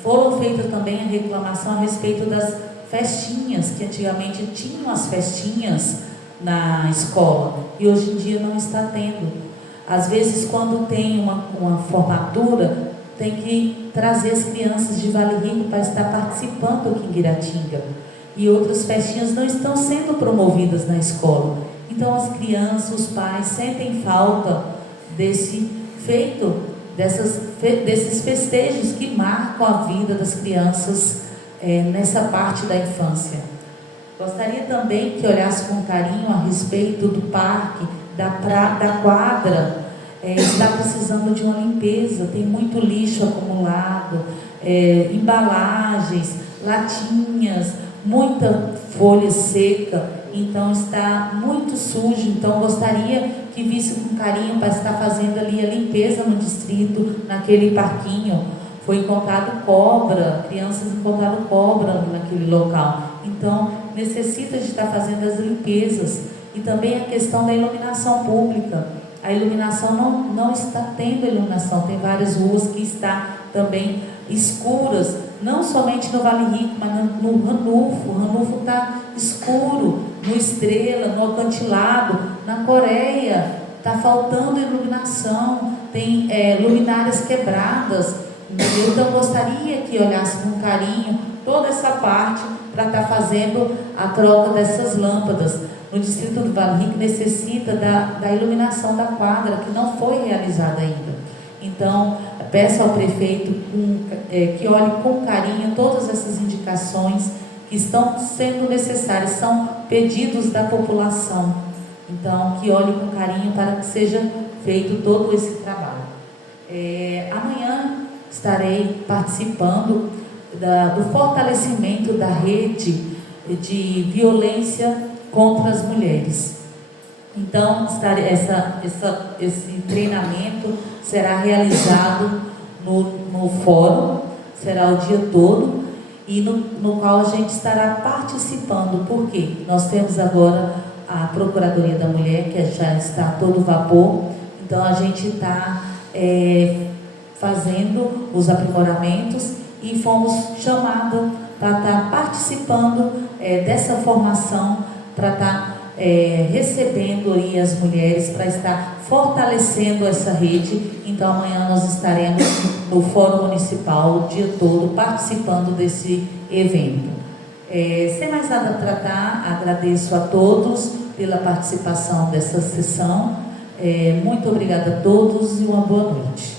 Foram feitas também a reclamação a respeito das festinhas, que antigamente tinham as festinhas na escola e hoje em dia não está tendo. Às vezes, quando tem uma formatura, tem que trazer as crianças de Vale Rico para estar participando aqui em Guiratinga, e outras festinhas não estão sendo promovidas na escola. Então as crianças, os pais sentem falta desse feito, desses festejos que marcam a vida das crianças nessa parte da infância. Gostaria também que olhasse com carinho a respeito do parque, da quadra. Está precisando de uma limpeza, tem muito lixo acumulado, embalagens, latinhas, muita folha seca, então está muito sujo. Então gostaria que visse com carinho para estar fazendo ali a limpeza no distrito, naquele parquinho. Foi encontrado cobra, crianças encontraram cobra naquele local, então necessita de estar fazendo as limpezas. E também a questão da iluminação pública. A iluminação não está tendo iluminação, tem várias ruas que estão também escuras, não somente no Vale Rico, mas no Ranulfo. O Ranulfo está escuro, no Estrela, no Acantilado, na Coreia, está faltando iluminação, tem luminárias quebradas. Então gostaria que olhasse com carinho toda essa parte para estar fazendo a troca dessas lâmpadas. No Distrito do Vale Rico necessita da iluminação da quadra, que não foi realizada ainda. Então, peço ao prefeito que olhe com carinho todas essas indicações que estão sendo necessárias, são pedidos da população. Então, que olhe com carinho para que seja feito todo esse trabalho. Amanhã estarei participando do fortalecimento da rede de violência contra as mulheres. Então, esse treinamento será realizado no fórum, será o dia todo, e no qual a gente estará participando, porque nós temos agora a Procuradoria da Mulher, que já está a todo vapor. Então a gente está fazendo os aprimoramentos e fomos chamados para estar participando dessa formação, para estar recebendo aí as mulheres, para estar fortalecendo essa rede. Então amanhã nós estaremos no Fórum Municipal o dia todo participando desse evento. Sem mais nada a tratar, agradeço a todos pela participação dessa sessão. Muito obrigada a todos e uma boa noite.